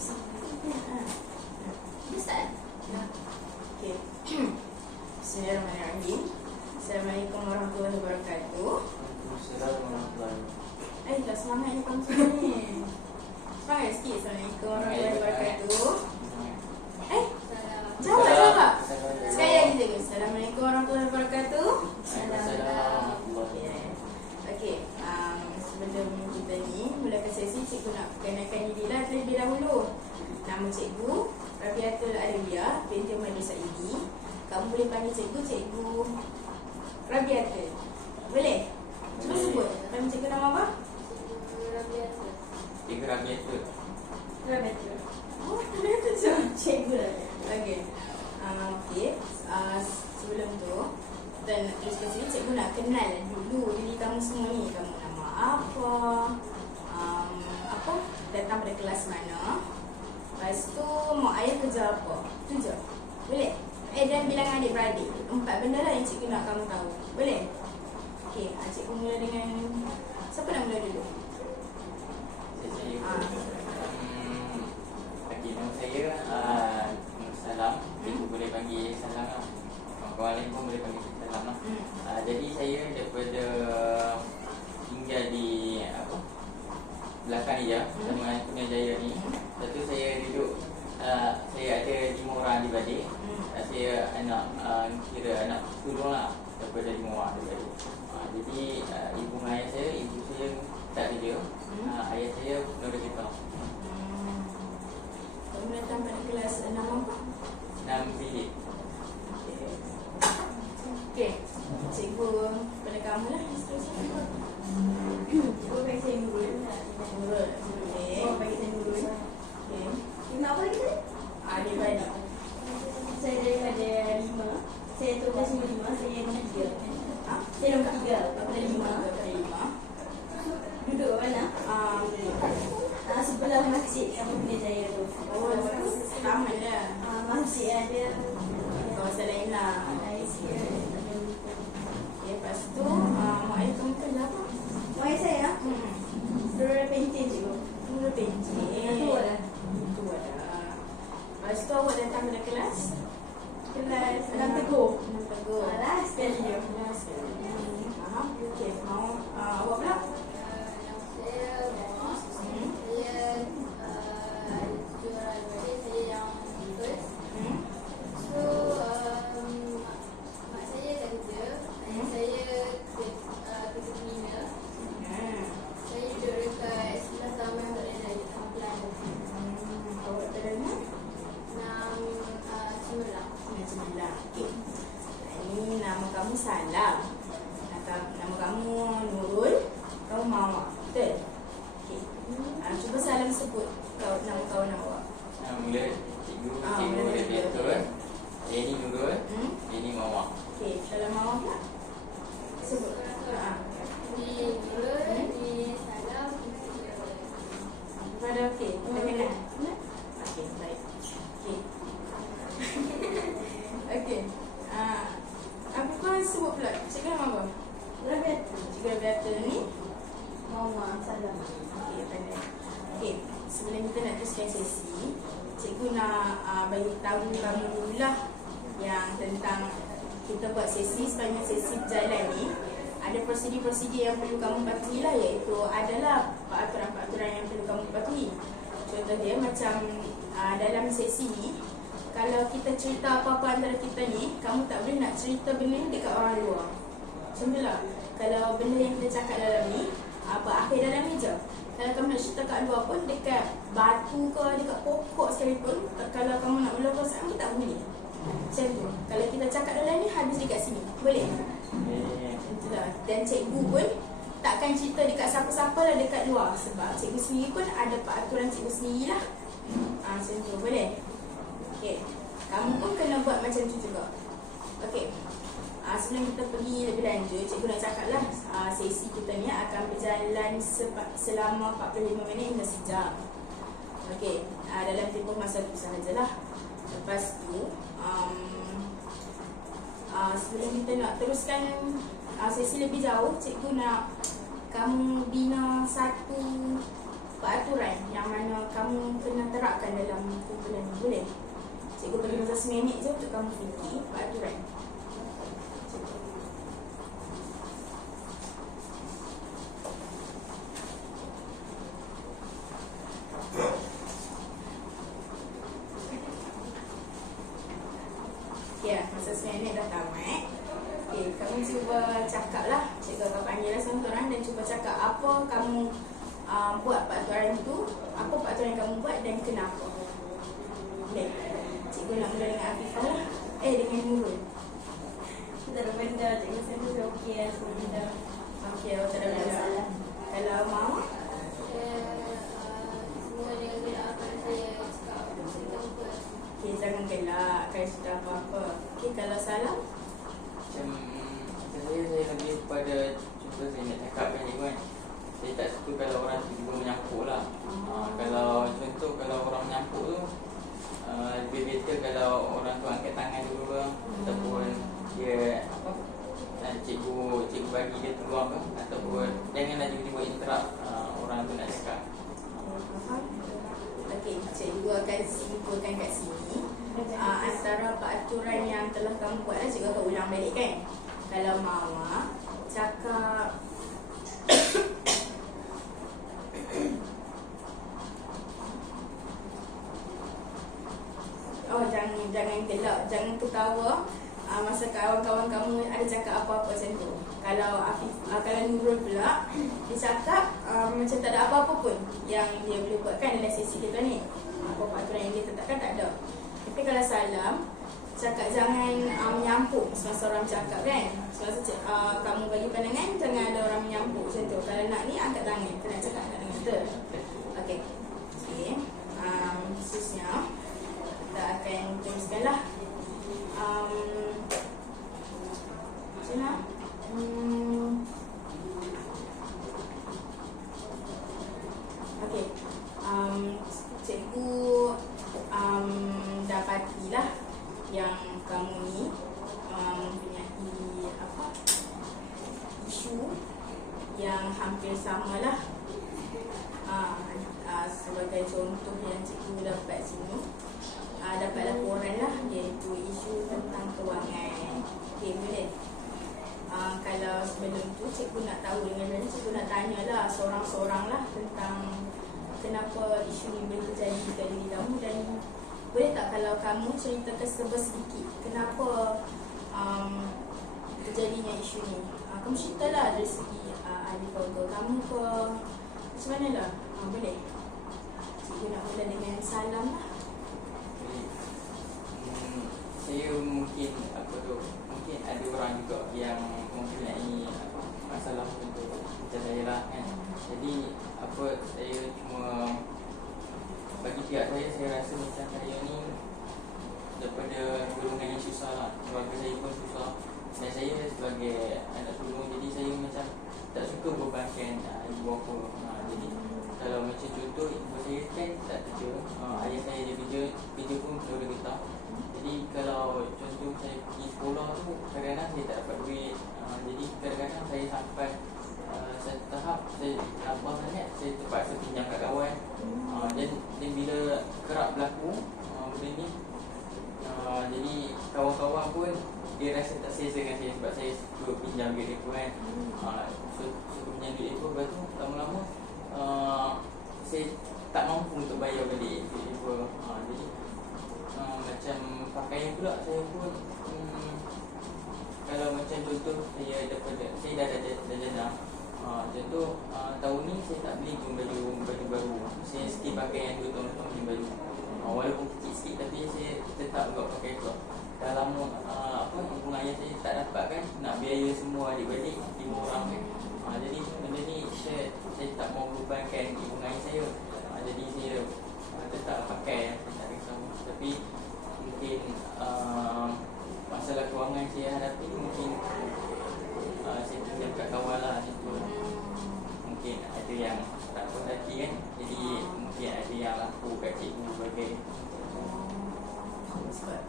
Start? Ya. Okay. Bismillahirrahmanirrahim. Assalamualaikum warahmatullahi wabarakatuh. Dah semangat ni kamu semua ni. Semangat sikit. Assalamualaikum warahmatullahi wabarakatuh. Jawab. Sekali lagi cikgu. Assalamualaikum warahmatullahi wabarakatuh. Okey. Sebelum kita ni mulakan sesi, cikgu nak perkenalkan diri lah terlebih dahulu. Nama cikgu Rabiatul Alawiyah binti Muhammad Saidi. Kamu boleh panggil cikgu Rabiatul. Boleh? Cuba sebut. Nama cikgu nama apa? Cikgu Rabiatul. Oh, Rabiatul cikgu lah. Okey. Sebelum tu kita nak teruskan sini, cikgu nak kenal dulu diri kamu semua ni. Kamu nama apa? Datang pada kelas mana? Lepas tu mak ayah kerja apa? Tu je. Boleh? Dan bilangan adik-beradik. 4 benda lah yang cikgu nak kamu tahu. Boleh? Okey, cikgu mula dengan siapa nak mula dulu? Okey, nama saya Salam. Cikgu boleh panggil Salam lah. Kawan-kawan lain pun boleh panggil Salam lah. Jadi saya daripada tinggal di belakang ni je, sama dengan Punya Jaya ni. Lepas tu saya duduk, saya ada 5 orang adik-beradik. Saya anak, kira anak sulung lah daripada 5 orang adik-beradik. Jadi ibu dengan ayah saya, ibu saya tak kerja, ayah saya penurut kita. Kamu datang pada kelas 6 apa? 6 bilik. Okey, cikgu pada kamu lah. Cikgu bagi saya dulu. Okey. Bagi saya dulu. Okey. Nama apa lagi tadi? Adik-beradik. Saya daripada 5. Saya tugas nombor 5. Saya nombor 3. Saya nombor 3 daripada 5. Duduk mana? Sebelah masjid Kampung Punya Jaya tu. Oh, sama lah. Masjid ada Kawasan lain lah. sikit. Okey, lepas tu mak ayah kamu kerja apa? Mak saya Dora pentin cikgu. Dulu pencet. Tua dah. Tua dah. Lepas tu awak datang pada kelas? Kelas 6 Teguh. 6 Teguh. Last sekali je. Last sekali. Faham? Okey, mau awak pula? Ini nama kamu Salam. Nama kamu Nurul. Kamu Mawar. Betul? Okey. Cuba Salam sebut nama kawan awak. Mula cikgu Rabiatul. Ini Nurul. Ini Mawar. Okey, kalau Mawar pula? Sebut. Ni Nurul, ni Salam. Pada okey, kita kenal. Okey, baik. Okey. Okey. Apa sebut pula? Cikgu nama apa? Rabiatul. Cikgu Rabiatul ni? Mama Salam. Okey, pandai. Okey, sebelum kita nak teruskan sesi, cikgu nak bagi tahu kamu dululah yang tentang kita buat sesi. Sepanjang sesi berjalan ni ada prosedur-prosedur yang perlu kamu patuhi lah, iaitu adalah peraturan-peraturan yang perlu kamu patuhi. Contoh dia macam dalam sesi ni, kalau kita cerita apa-apa antara kita ni, kamu tak boleh nak cerita benda ni dekat orang luar. Contohlah, kalau benda yang kita cakap dalam ni, akhir dalam ni je. Kalau kamu nak cerita kat luar pun, dekat batu ke, dekat pokok sekalipun, kalau kamu nak ulang perasaan pun tak boleh. Macam tu. Kalau kita cakap dalam ni, habis dekat sini. Boleh? Itulah. Dan cikgu pun takkan cerita dekat siapa-siapa lah dekat luar. Sebab cikgu sendiri pun ada peraturan cikgu sendirilah. Macam tu. Boleh? Okey. Kamu pun kena buat macam tu juga. Okey. Sebelum kita pergi lebih lanjut, cikgu nak cakap lah, sesi kita ni akan berjalan selama 45 minit hingga sejam. Okey. Dalam tempoh masa tu sahajalah. Lepas tu sebelum kita nak teruskan sesi lebih jauh, cikgu nak kamu bina satu peraturan yang mana kamu kamu kena terapkan dalam kumpulan ni, boleh? Cikgu bagi masa 1 minit je untuk kamu fikir peraturan. Ya, masa 1 minit dah tamat. Okay, kamu cuba cakap lah. Cikgu akan panggil lah seorang dan cuba cakap apa kamu buat peraturan itu, apa peraturan yang kamu buat dan kenapa. Okay, cikgu nak mula dengan Afifah lah. Dengan Nurul. Kita ada benda, cikgu saya tu okey lah semua benda. Okay, awak tak ada masalah. Kalau mau, Semua dengan gelak akan saya cakap apa. okay, jangan gelak kalau sudah apa-apa. Okay, kalau salah, Macam saya lebih kepada contoh saya nak cakap kan cikgu kan. Saya tak suka kalau orang tiba-tiba menyampuk lah. Kalau contoh kalau orang menyampuk tu lebih better kalau orang tu angkat tangan dulu lah. Ataupun dia apa, cikgu bagi dia peluang ke. Ataupun janganlah tiba-tiba interrupt orang tu nak cakap. faham? Okay, cikgu akan simpulkan kat sini. Antara peraturan yang telah kamu buat lah, cikgu akan ulang balik kan. Kalau Mama cakap jangan gelak, jangan ketawa masa kawan-kawan kamu ada cakap apa-apa macam tu. Kalau kalau Nurul pula, dia cakap macam tak ada apa-apa pun yang dia boleh buatkan dalam sesi kita ni. Apa peraturan yang dia tetapkan tak ada. Tapi kalau Salam cakap jangan menyampuk semasa orang cakap kan. Semasa kamu bagi pandangan, jangan ada orang menyampuk macam tu. Kalau nak ni, angkat tangan. Kita nak cakap, angkat tangan. Betul? Okay. Khususnya kita akan teruskan lah. Macam mana? Okay. Cikgu dapatilah yang kamu ni mempunyai isu yang hampir samalah. Sebagai contoh yang cikgu dapat sini, dapat laporan lah, iaitu isu tentang kewangan. Okay, boleh? Kalau sebelum tu cikgu nak tahu dengan mana, cikgu nak tanyalah seorang-seorang lah tentang kenapa isu ni boleh terjadi kat diri kamu. Dan boleh tak kalau kamu ceritakan sedikit kenapa terjadinya isu ni. Kamu ceritalah dari segi ahli keluarga kamu ke macam mana lah. Boleh? Cikgu nak mula dengan Salam lah. Saya mungkin mungkin ada orang juga yang mempunyai masalah untuk macam saya lah kan. Jadi saya cuma bagi pihak saya rasa macam saya ni daripada golongan yang susah lah. Keluarga saya pun susah dan saya sebagai anak sulung, jadi saya macam tak suka bebankan ibu bapa. Jadi kalau macam contoh ibu saya kan tak kerja, ayah saya dia kerja pun keluar getah. Jadi kalau contoh saya pergi sekolah tu, kadang-kadang saya tak dapat duit. Jadi kadang-kadang saya sampai satu tahap saya lapar sangat, saya terpaksa pinjam kat kawan. Dan bila kerap berlaku benda ni, jadi kawan-kawan pun dia rasa tak selesa dengan saya sebab saya suka pinjam duit dia kan. Suka pinjam duit dia, lepas tu lama-lama saya tak mampu untuk bayar balik duit dia. Jadi macam pakaian pula saya pun kalau macam contoh saya dah ada jana. Contoh tahun ni saya tak beli pun baju baru. Saya mesti pakai yang 2 tahun lepas beli baju. Walaupun kecil sikit tapi saya tetap juga pakai tu. Dah lama hubungan ayah saya tak dapat kan, nak biaya semua adik-adik 5 orang kan. Jadi benda ni saya tak mau bebankan hubungan ayah saya. Jadi saya tetap pakai, saya tak risau. Tapi mungkin masalah kewangan saya hadapi mungkin saya pinjam kat kawan lah macam tu. Mungkin ada yang tak puas hati kan, jadi mungkin ada yang laku kat cikgu sebagai Sebab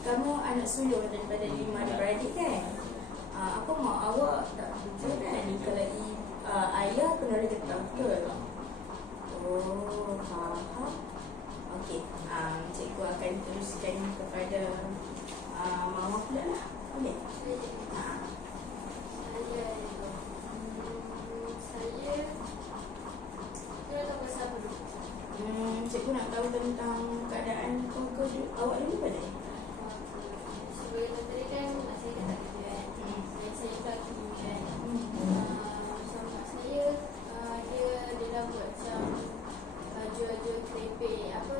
kamu anak sulung daripada 5 adik-beradik kan. Apa mak awak tak kerja kan? Kalau ayah penerima getah, betul? Oh, faham. berikan kepada Mama pula lah. Boleh? Cikgu nak tahu tentang keadaan keluarga awak dulu pada? Sebagai tadi kan mak saya dah tak kerja kan. Saya tak kerja kan. Sama mak saya dia dah buat macam jual-jual kerepek apa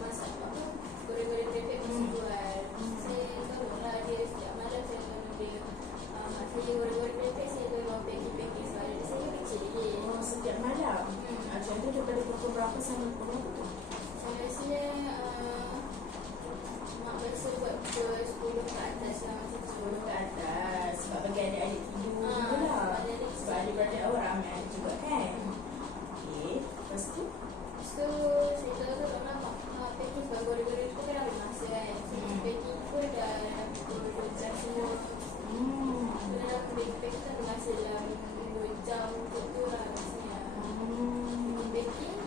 masak apa goreng-goreng kerepek mesti jual. Saya tolonglah dia setiap malam saya tolong dia. Mak saya goreng-goreng kerepek saya tolong packing-packing sebab dia saya kecil je. Oh, setiap malam? Contoh daripada pukul berapa sampai pukul berapa tu? Saya rasa mak biasa buat pukul 10 ke atas lah macam tu. 10 ke atas. Sebab bagi adik-adik tidur juga lah. Sebab adik-beradik awak ramai adik juga kan? Okey, lepas tu? Lepas tu saya tolong mak packing sebab goreng-goreng tu kan ambil masa kan. Packing pun dah pukul 12 semua. So dalam packing tu ada masa dalam 2 jam untuk tu lah rasanya. Baking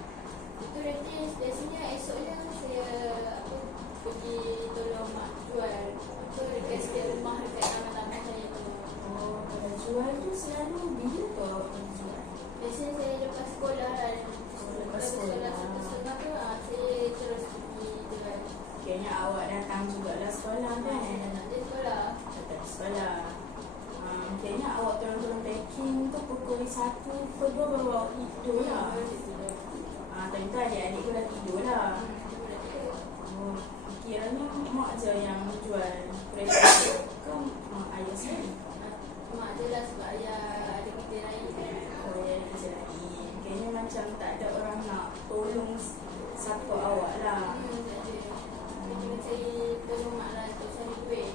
itu nanti biasanya esoknya saya pergi tolong mak jual apa dekat setiap rumah dekat taman-taman saya tu. Oh, kalau jual tu selalu bila tu awak pergi jual? Biasanya saya lepas sekolah kan. Lepas sekolah. Satu setengah tu saya terus pergi jual. Kayaknya awak datang jugalah sekolah kan? Dia sekolah. Datang sekolah. Kayaknya awak tolong-tolong packing tu pukul 1, pukul 2 baru awak tidur lah. Tadi tu adik-adik pun dah tidur lah. Oh, kiranya mak je yang jual kereta ke mak ayah sendiri? Mak je lah sebab ayah ada kerja lain kan. Oh, ayah ada kerja lain. Kayaknya macam tak ada orang nak tolong siapa awak lah. Tak ada. Cuma saya tolong mak lah untuk cari duit.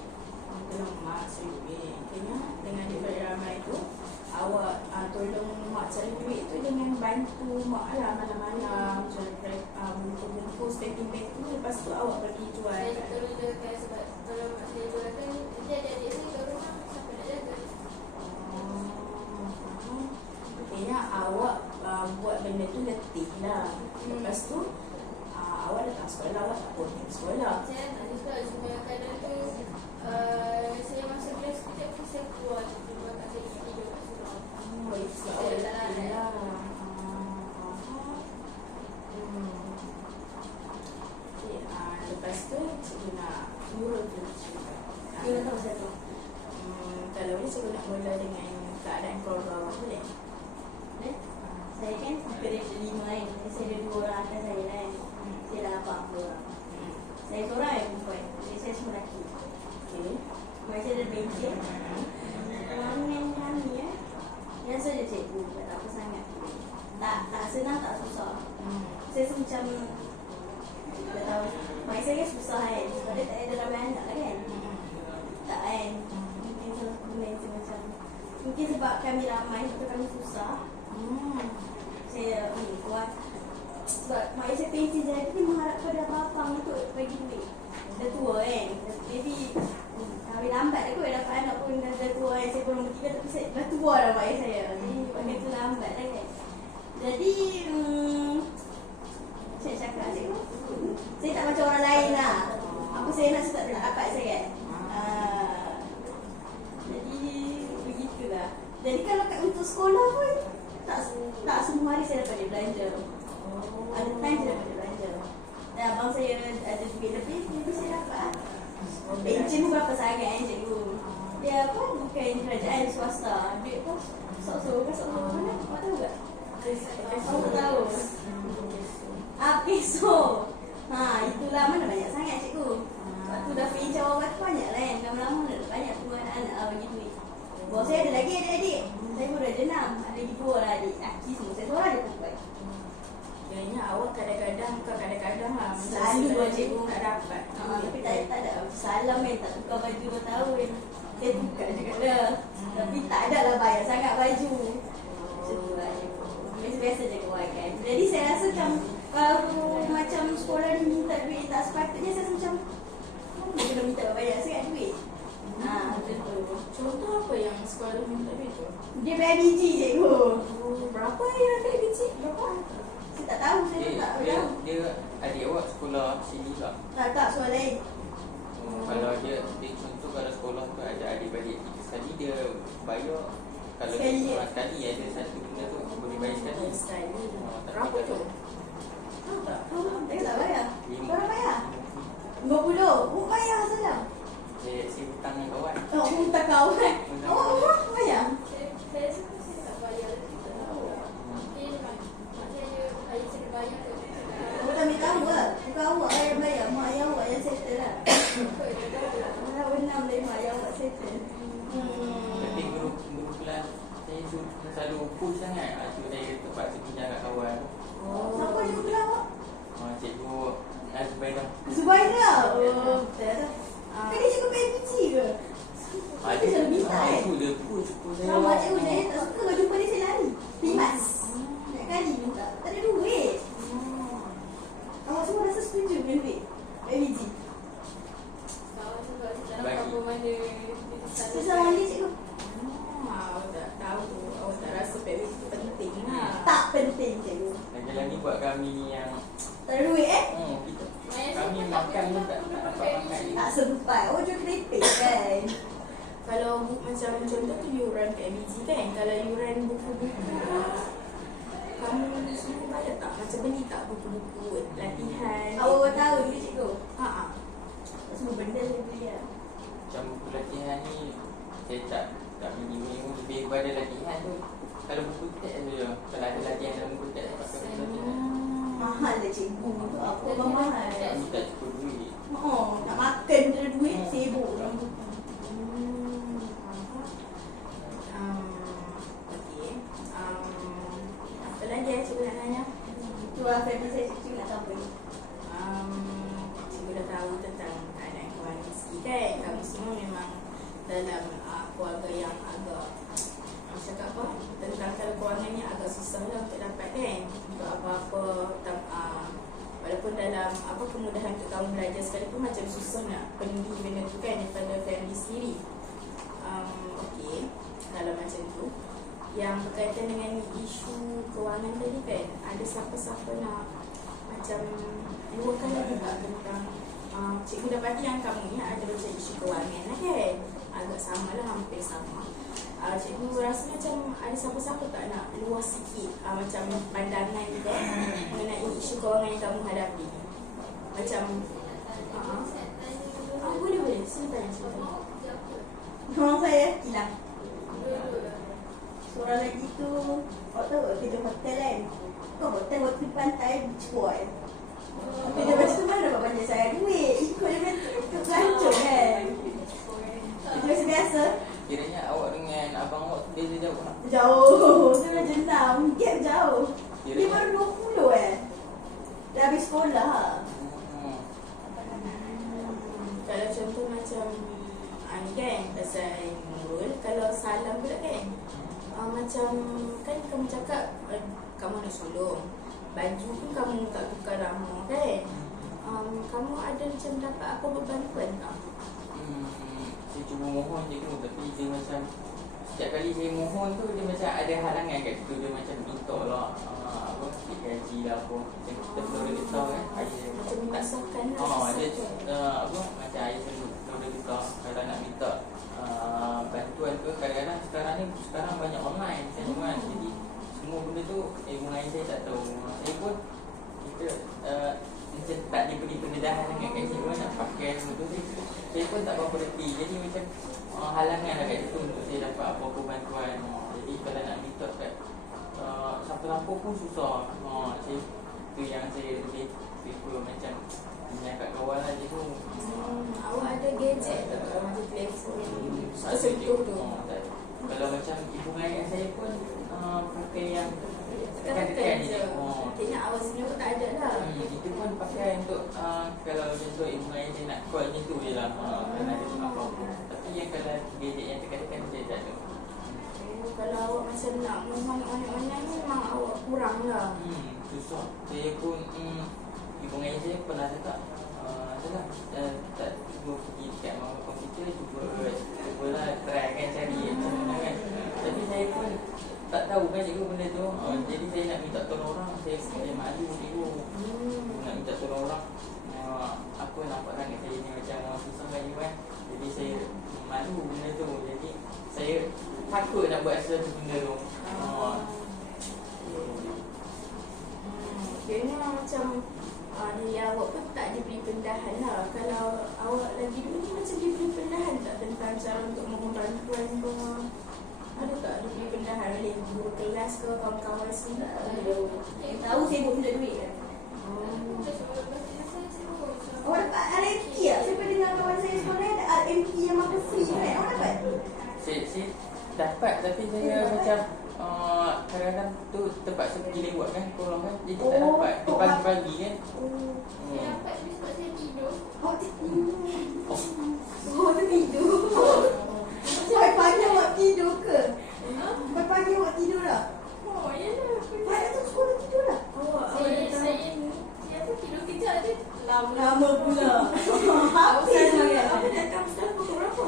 Tolong mak cari duit. Kayaknya dengan daripada ramai tu awak tolong mak cari duit tu dengan bantu mak lah malam-malam jual bungkus packing-packing. Lepas tu awak pergi jual. Saya tolong jagakan sebab kalau mak saya jual kan nanti adik-adik saya kat rumah siapa nak jaga. Kayaknya awak buat benda tu letih lah. Lepas tu awak datang sekolah, awak tak potong sekolah. Saya tak suka cuma kadang tu saya masuk kelas sekejap pun saya keluar sebab kat saya tidur kat surau. Oh, itu sebab awak letih lah. Okay, lepas tu cikgu nak urut dulu cerita. Dia tahu satu. Kalau boleh cikgu nak mula dengan keadaan keluarga awak boleh? Saya kan grade 5 kan. Saya ada 2 orang atas saya kan. Saya dah abang 2 orang. Saya seorang yang perempuan. Jadi saya semua lelaki. Okay. Macam ada bengkel. Orang kami yang saya ada cikgu. Tak apa sangat. Tak senang, tak susah. Saya rasa macam tak tahu. Mak saya kan susah kan. Sebab dia tak ada ramai anak lah kan. Tak kan. Mungkin salah satu benda yang macam mungkin sebab kami ramai atau kami susah. Saya kuat. Sebab mak saya pensi jadi dia mengharap pada abang untuk bagi duit. Dah tua kan. Jadi kahwin lambat dah kot dapat anak pun dah tua kan. Saya belum bertiga tapi saya dah tua dah mak saya. Jadi pakai tu lambat dah kan. Jadi saya cakap cikgu, saya tak macam orang lain lah. Apa saya nak tak dapat saya kan. Jadi begitulah. Jadi kalau kat untuk sekolah pun tak semua hari saya dapat belanja. Ada time saya dapat belanja. Dan abang saya ada duit lebih, jadi saya dapat. Encik pun berapa sangat kan cikgu. Dia apa bukan kerajaan swasta. Duit pun sok-sok mana? Awak tahu tak? Awak tahu. Peso. Itulah mana banyak sangat cikgu. Waktu dah pergi cawan tu banyak lah kan. Lama-lama dah banyak tu anak-anak bagi duit. Bawah saya ada lagi adik-adik. Saya pun ada 6. Ada lagi 2 lah adik. Aki semua. Saya seorang je perempuan. Kayaknya awak kadang-kadang, bukan kadang-kadang lah. Selalu buat cikgu tak dapat. Tapi tak ada. Salam kan. Tak tukar baju 2 tahun. Saya tukar je kat dia. Tapi tak ada lah bayar sangat baju. Macam tu lah cikgu. Biasa-biasa je kawan kan. Jadi saya rasa kalau macam sekolah ni minta duit tak sepatutnya saya rasa macam dia kena minta banyak sangat duit. Macam tu. Contoh apa yang sekolah minta duit tu? Dia bayar biji cikgu. Berapa yang ada biji? Berapa? Saya tak tahu. Saya tak tahu. Dia adik awak sekolah sini tak? Tak soal lain. Kalau dia contoh kalau sekolah tu ada adik-beradik 3 sekali dia bayar. Kalau Sekali dia je? cuma sekali ada satu benda tu boleh bayar sekali. Sekali. Tapi Berapa tu? kalau- Tahu tak? Dia tak bayar. Lima- Korang bayar? 50. Oh, bayar saja. Saya hutang dengan kawan. Oh, minta kawan. Oh, bayar. Saya suka saya tak bayar. Saya tak tahu. Mungkin mak saya ayah saya bayar ke. Awak tak ambil tahu lah. Bukan awak yang bayar. Mak ayah awak yang settle lah. Kalau benar boleh mak ayah awak settle. Tapi guru kelas saya selalu push sangat. So saya terpaksa pinjam kat kawan. Siapa yang belah awak? Cikgu Zubairah. Zubairah. Oh, betul dah. Kan dia cikgu PMG ke? Dia selalu minta Itu dia push saya. Sama cikgu saya tak suka kalau jumpa dia saya lari. Pimas. Banyak kali minta. Tak ada duit. Awak semua rasa setuju dengan duit? PMG. Kawan sebab saya tak nampak apa mana dia Saya sama dia cikgu. Awak tak tahu. Awak tak rasa PMG tu penting lah. Tak penting cikgu. Lagi-lagi buat kami yang Tak ada duit kita kami makan pun tak dapat makan. Tak sempat. Oh jual keripik kan? Kalau macam contoh tu yuran PMG kan. Kalau yuran buku-buku kamu semua bayar tak? Macam beli tak buku-buku latihan? Awak tahu dia cikgu. Ha. Semua benda saya beli lah. Macam buku latihan ni saya tak beli lebih kepada latihan tu. Kalau buku teks tu je. Kalau ada latihan dalam buku teks pakai buku latihan. Mahal lah cikgu. Untuk apa bang mahal? Kami tak cukup duit. Oh, nak makan tak ada duit, sibuk dalam buku. Okey. Apa lagi cikgu nak tanya? Itu lah family saya cikgu nak tahu apa ni. Cikgu dah tahu tentang keadaan keluarga Rizky kan. Kami semua memang dalam keluarga yang agak cakap apa tentang kalau kewangannya agak susah lah untuk dapat kan. Untuk apa-apa walaupun dalam apa kemudahan untuk kamu belajar sekalipun macam susah nak penuhi benda tu kan daripada family sendiri. Okey, kalau macam tu yang berkaitan dengan isu kewangan tadi kan, ada siapa-siapa nak macam luahkan lagi tak tentang cikgu dapati yang kamu ni ada macam isu kewangan lah kan, agak sama lah, hampir sama. Cikgu rasa macam ada siapa-siapa tak nak luas sikit macam pandangan juga mengenai isu kewangan yang kamu hadapi. Macam boleh sila tanya. Nama saya Kilang. Seorang lagi tu, awak tahu kerja hotel kan? Kau hotel waktu pantai beach boy. Kerja macam tu mana dapat banyak saya duit? Ikut dia untuk pelancong kan? Kerja biasa-biasa. Kiranya awak dengan abang awak tu beza jauh tak? Jauh. Dia macam 6. Gap jauh. Dia Kira- baru 20 Dah habis sekolah ha. Kalau contoh macam ni kan pasal Nurul, kalau salam pula kan macam kan kamu cakap kamu nak sulung, baju pun kamu tak tukar lama kan. Kamu ada macam dapat apa bantuan tak? Saya cuba mohon je tu, tapi dia macam setiap kali saya mohon tu dia macam ada halangan kat situ. Dia macam minta lah apa sikit gaji lah apa. Macam kita perlu dia tahu kan. Macam memasukkan lah Dia sesuatu. apa macam ayah perlu dia minta kalau nak minta bantuan tu kadang-kadang sekarang banyak online kan. Jadi semua benda tu mengenai saya tak tahu. Saya pun kita macam tak diberi pendedahan dengan kat situ nak pakai semua tu. Saya pun tak berapa reti. Jadi macam halangan lah kat situ untuk saya dapat apa-apa bantuan. Jadi kalau nak minta kat siapa-siapa pun susah. Saya tu yang saya lebih prefer macam minyak kat kawan lah je tu. Awak ada gadget tak? Macam telefon tersentuh tu. Kalau macam ibu ayah saya pun pakai yang Tekan-tekan je. je. Kayaknya awak sebenarnya pun tak ada lah. Kita pun pakai untuk kalau contoh ibu ayah saya nak call macam tu je lah. Kan ada apa-apa. Tapi yang kalau gadget yang tekan-tekan saya tak ada. Kalau awak macam nak mana-mana ni memang awak kurang lah. Susah. Saya pun ibu ayah saya pernah cakap tak cuba pergi dekat mama komputer, cubalah try kan cari macam mana kan. Tapi saya pun tak tahu kan cikgu benda tu. Jadi saya nak minta tolong orang, saya malu cikgu. Nak minta tolong orang apa nampak sangat saya ni macam susah kan buat sesuatu benda tu. Kena macam diri awak pun tak diberi pendahan lah. Kalau awak lagi dulu ni macam diberi pendahan tak tentang cara untuk mohon bantuan ke? Ada tak diberi pendahan oleh guru kelas ke kawan-kawan sendiri? Tahu sibuk minta duit kan? Awak dapat RMP tak? Saya pernah dengar kawan saya sekolah ada RMP yang makan free kan? Awak dapat? Saya dapat, tapi saya macam kadang-kadang tu terpaksa pergi lewat kan, korang kan, jadi tak dapat di pagi-pagi kan. Saya dapat tapi sebab saya tidur. Awak tidur. Oh, tertidur. Pagi-pagi awak tidur ke? Pagi-pagi awak tidur lah? Oh, yalah. Pagi tu sekolah tidur lah? Saya pun tidur kejap je. Lama pula. Habis sangat. Apa datang sekolah pukul berapa?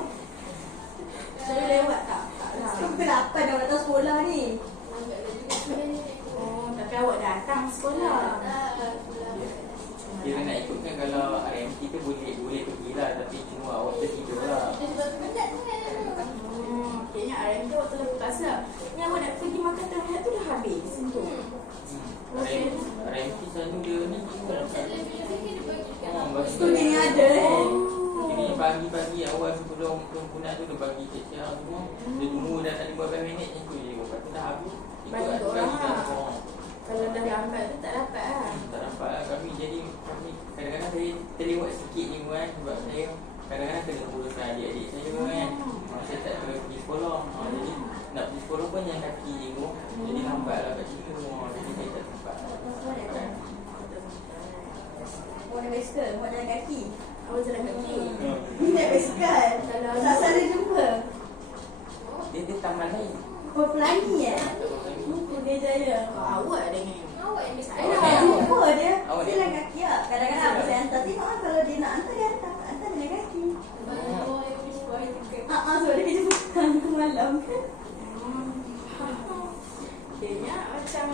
Saya lewat tak? Tak lah. Pukul 8 awak datang sekolah ni. Agak dah juga sebenarnya. Oh, tapi awak datang sekolah. Kira nak ikutkan kalau RMT tu boleh pergi lah, tapi cuma awak tertidur lah. Sebab penat kan. Kayaknya RM tu awak terlalu pasal. Ni awak nak pergi makan terhad tu dah habis. Sentuh. RMT selalu dia ni Kalau saya lebih dia bagikan. bagi Studi ni ada Jadi pagi-pagi awal sebelum perhimpunan tu dia bagi kecil semua. Dia tunggu dalam 15 minit je tu je. Lepas tu dah habis. Bagi Ikut orang bagi lah. orang. Kalau dah lambat tu tak dapat lah. Tak dapat lah kami. Jadi kami kadang-kadang saya terlewat sikit ni kan, sebab saya kadang-kadang kena uruskan adik-adik saya kan. Saya tak boleh pergi sekolah. Jadi nak pergi sekolah pun yang kaki je tu. Jadi lambat lah kat situ. Jadi saya tak sempat. Awak naik basikal, awak jalan kaki. Awak jalan kaki. Naik basikal. Kalau Tak salah jumpa. Dia taman lain. Oh, Pelangi Punya Jaya. awak dengan Awak yang Saya Awak dah jumpa dia. Awak Dia jalan kaki lah. Kadang-kadang apa saya hantar. Tengok lah kalau dia nak hantar, dia hantar. Hantar jalan kaki. Oh, yang pergi sekolah juga. So dia kerja bukan ke malam kan. Kayaknya macam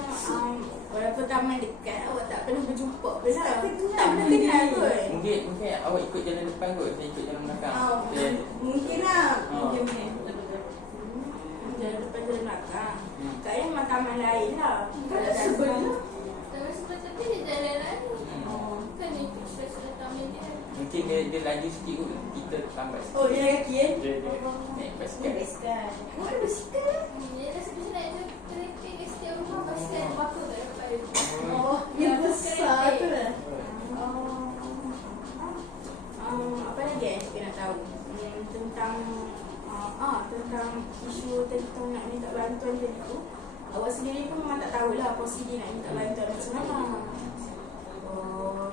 walaupun taman dekat, awak tak pernah berjumpa pun lah. Tak kenal. Tak pernah kenal pun. Mungkin awak ikut jalan depan kot. Saya ikut jalan belakang. Mungkin lah. Oh. Mungkin. Jalan depan jalan belakang. Kayaknya memang taman lain lah. Kalau dah Sebelah. Tapi sebab tapi dia jalan lain. Oh. Kan ikut stesen taman dia. Mungkin dia laju sikit kot. Kita tambah sikit. Oh, dia jalan kaki eh. Dia naik Dia basikal. basikal. Awak ada basikal? Dia dah sebesar naik kereta ke setiap rumah pasti ada baka tak dapat dia. Oh, yang besar tu lah. Apa lagi yang kita nak tahu tentang tentang isu tentang nak minta bantuan tadi tu. Awak sendiri pun memang tak tahulah prosedur nak minta bantuan macam mana.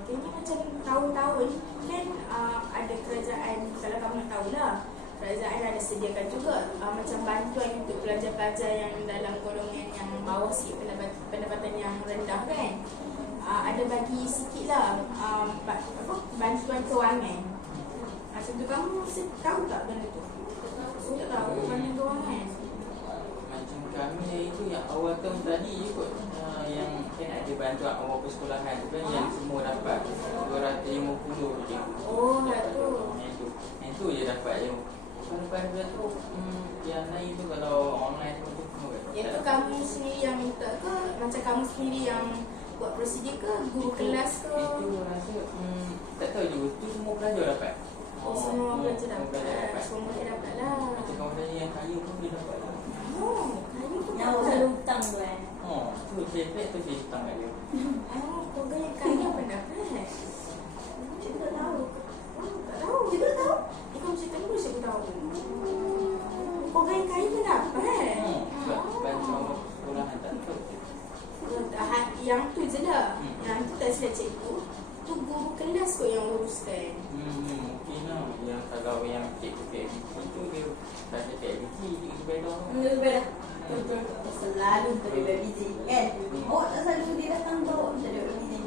Kayaknya macam tahun-tahun kan ada kerajaan, kalau kamu nak tahulah, kerajaan ada sediakan juga macam bantuan untuk pelajar-pelajar yang dalam golongan yang bawah sikit, pendapatan yang rendah kan. Ada bagi sikit lah bantuan kewangan. Macam tu kamu tahu tak benda tu? Saya tak tahu bantuan kewangan. Macam kami itu yang awal tahun tadi je kot. Yang kan ada bantuan awal persekolahan tu kan, yang semua dapat 250 je. Oh, tu. Yang tu je dapat je. Lepas tu yang lain tu kalau online tu semua tak Itu dapat. kamu sendiri yang minta ke? Macam kamu sendiri yang buat prosedur ke? Guru kelas ke? Itu rasa tak tahu je. Tu semua pelajar dapat. Oh, semua pelajar semua pelajar dapat. dapat. Semua pelajar dapat lah. Macam kawan saya yang kaya pun dia dapat lah. Oh, kayu pun Yang awak dapat. selalu hutang tu kan. Tu saya flat tu saya hutang kat dia. Keluarga yang kaya pun dapat. Cikgu tak tahu. Tak tahu. Cikgu tak tahu. Kamu cerita dulu saya tahu. Keluarga yang kaya pun dapat. Sebab bantuan awal persekolahan tak tahu. Yang tu je lah. Yang tu tak silap cikgu. Tu guru kelas kot yang uruskan. Mungkin lah. Yang kalau yang cikgu PABG tu dia rasa PABG cikgu sepeda tu. Betul betul. Betul. Selalu terlibat busy kan. Awak tak selalu dia datang bawa terlibat busy.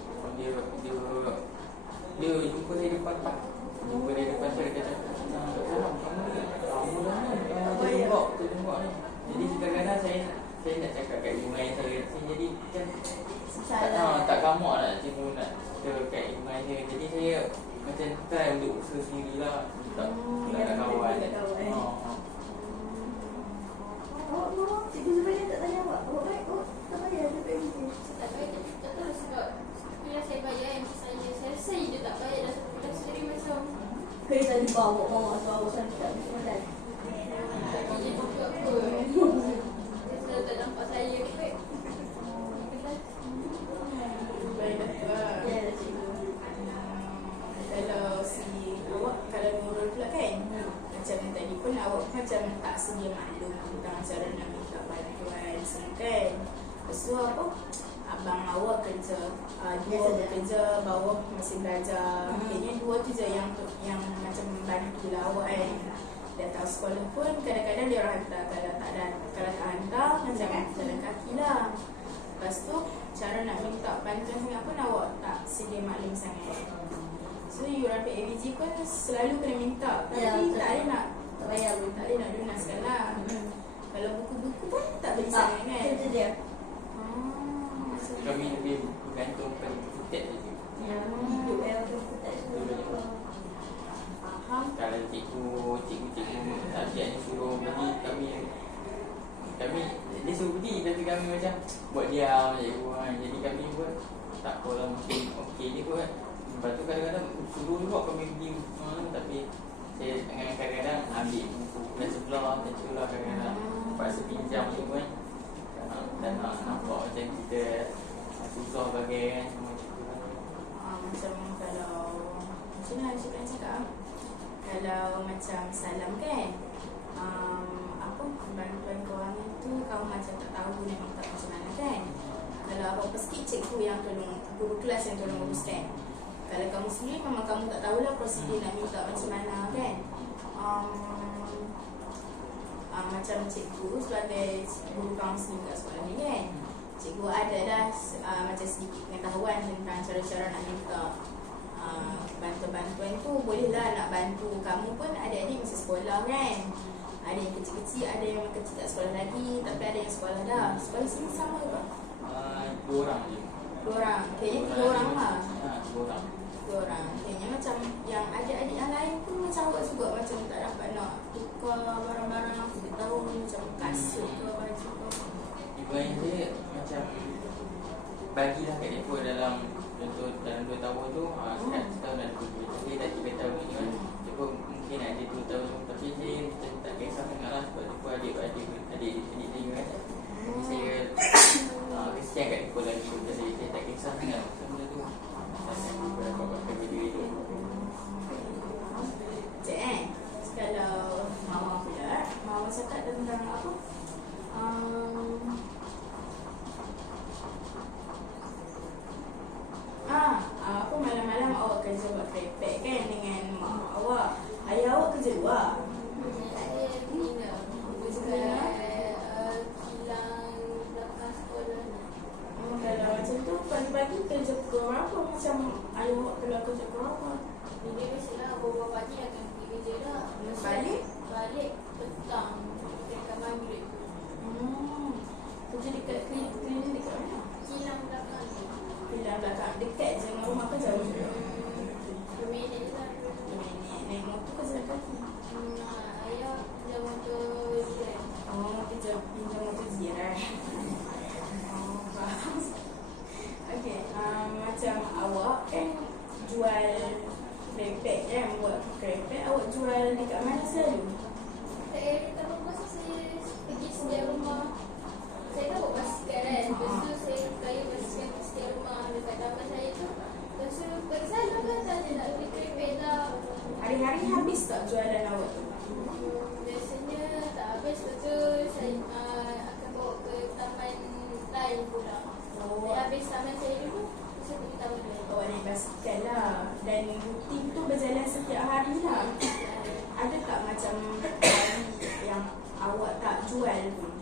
Dia jumpa saya depan pak. Jumpa dia depan saya dia kata, "Salam kamu ni. Kamu dah ni. Tengok ni." Jadi kadang-kadang saya nak cakap kat ibu ayah saya jadi kan tak kamu nak cikgu nak kat ibu ayah saya. Jadi saya macam try untuk usaha sendirilah. Tak kawan. Awak Saya tadi bawa tu awak sampai tak bisa makan. Ini juga pun. Saya tak nampak saya ni kot. Baik doktor. Ya, cikgu. Kalau si awak kalau nurul pula kan, macam tadi pun awak macam tak sedia maklum tentang cara nak minta bantuan semua kan. Lepas tu apa, abang awak kerja, dua bekerja, bawah masih belajar. Kayaknya dua tu je yang macam bantu lah awak kan. Datang sekolah pun kadang-kadang dia orang hantar, kalau tak hantar macam jalan kaki lah. Lepas tu cara nak minta bantuan sangat pun awak tak sedia maklum sangat. So yuran PABG pun selalu kena minta, tapi Ya, tak ada nak, Tak payah pun. tak ada nak lunaskan lah. Kalau buku-buku pun tak beli sangat kan. Itu dia. Kami lebih bergantung pada tiket saja. Hidup kita tak Faham. Kalau cikgu asyik suruh beli, kami dia suruh beli tapi kami macam buat diam cikgu kan. Jadi kami buat tak apalah, mungkin okey je kot kan. Lepas tu kadang-kadang suruh juga kami beli tapi saya kadang-kadang ambil buku dan sebelah macam tu lah, kadang-kadang paksa pinjam tu kan. Dan nak nampak macam kita susah bagai kan, macam tu lah. Macam kalau macam mana saya nak cakap, kalau macam salam kan, apa bantuan kewangan tu kau macam tak tahu nak minta macam mana kan. Kalau apa-apa sikit cikgu yang tolong, guru kelas yang tolong uruskan. Kalau kamu sendiri memang kamu tak tahulah prosedur nak minta macam mana kan. Macam cikgu sebagai guru kaunseling kat sekolah ni kan, cikgu ada dah macam sedikit pengetahuan tentang cara-cara nak minta bantuan-bantuan tu. Bolehlah nak bantu kamu pun, adik-adik masih sekolah kan. Ada yang kecil-kecil, ada yang kecil tak sekolah lagi, tapi ada yang sekolah dah. Sekolah sini sama ke? 2 orang je. 2 orang, kayaknya 3 orang lah. 2 orang. 2 orang, kayaknya macam yang adik-adik yang lain pun macam awak juga, macam tak dapat nak tukar barang-barang aku tak tahu, macam kasut ke baju ke. Ibuan dia macam bagilah kat dia dalam contoh dalam 2 tahun tu, setahun ada 2 tapi tak 3 tahun ni kan. Dia pun mungkin ada 2 tahun tu, tapi saya macam tak kisah sangat lah sebab dia pun adik-adik dia kan. Jadi saya kesian kat dia lagi tu, jadi saya tak kisah sangat macam benda tu. Saya dapat kerja diri tu. Cik kalau Mama pula, Mama cakap tentang apa? Apa malam-malam awak kerja buat krepek kan dengan mak awak. Ayah awak kerja luar. Saya cleaner. Kilang belakang sekolah. Kalau macam tu pagi-pagi kerja pukul berapa? Macam ayah awak kalau kerja pukul berapa? Dia biasalah beberapa pagi akan pergi kerja dah. Balik petang dekat maghrib. Kerja dekat klinik dekat mana? Kilang belakang tu. Bilang belakang dekat je dengan rumah ke jauh juga? 2 minit lah. 2 minit. Naik motor ke jalan kaki? Ayah dia motor jiran. Kerja pinjam motor jiran. Faham. Okey, macam awak kan jual krepek kan, buat krepek, awak jual dekat mana selalu? Saya tahun masa saya pergi sedia rumah. Saya kan buat basikal kan. Lepas tu saya kayu basikal ke sedia rumah dekat taman saya tu. Lepas tu pergi kan tanya nak beli krepek lah. Hari-hari habis tak jualan awak tu? Biasanya tak habis. Lepas tu saya akan bawa ke taman lain pula. Saya habis taman saya dulu, saya pergi taman lain. Awak naik basikal lah. Dan rutin tu berjalan setiap hari lah. Ada tak macam hari yang awak tak jual pun?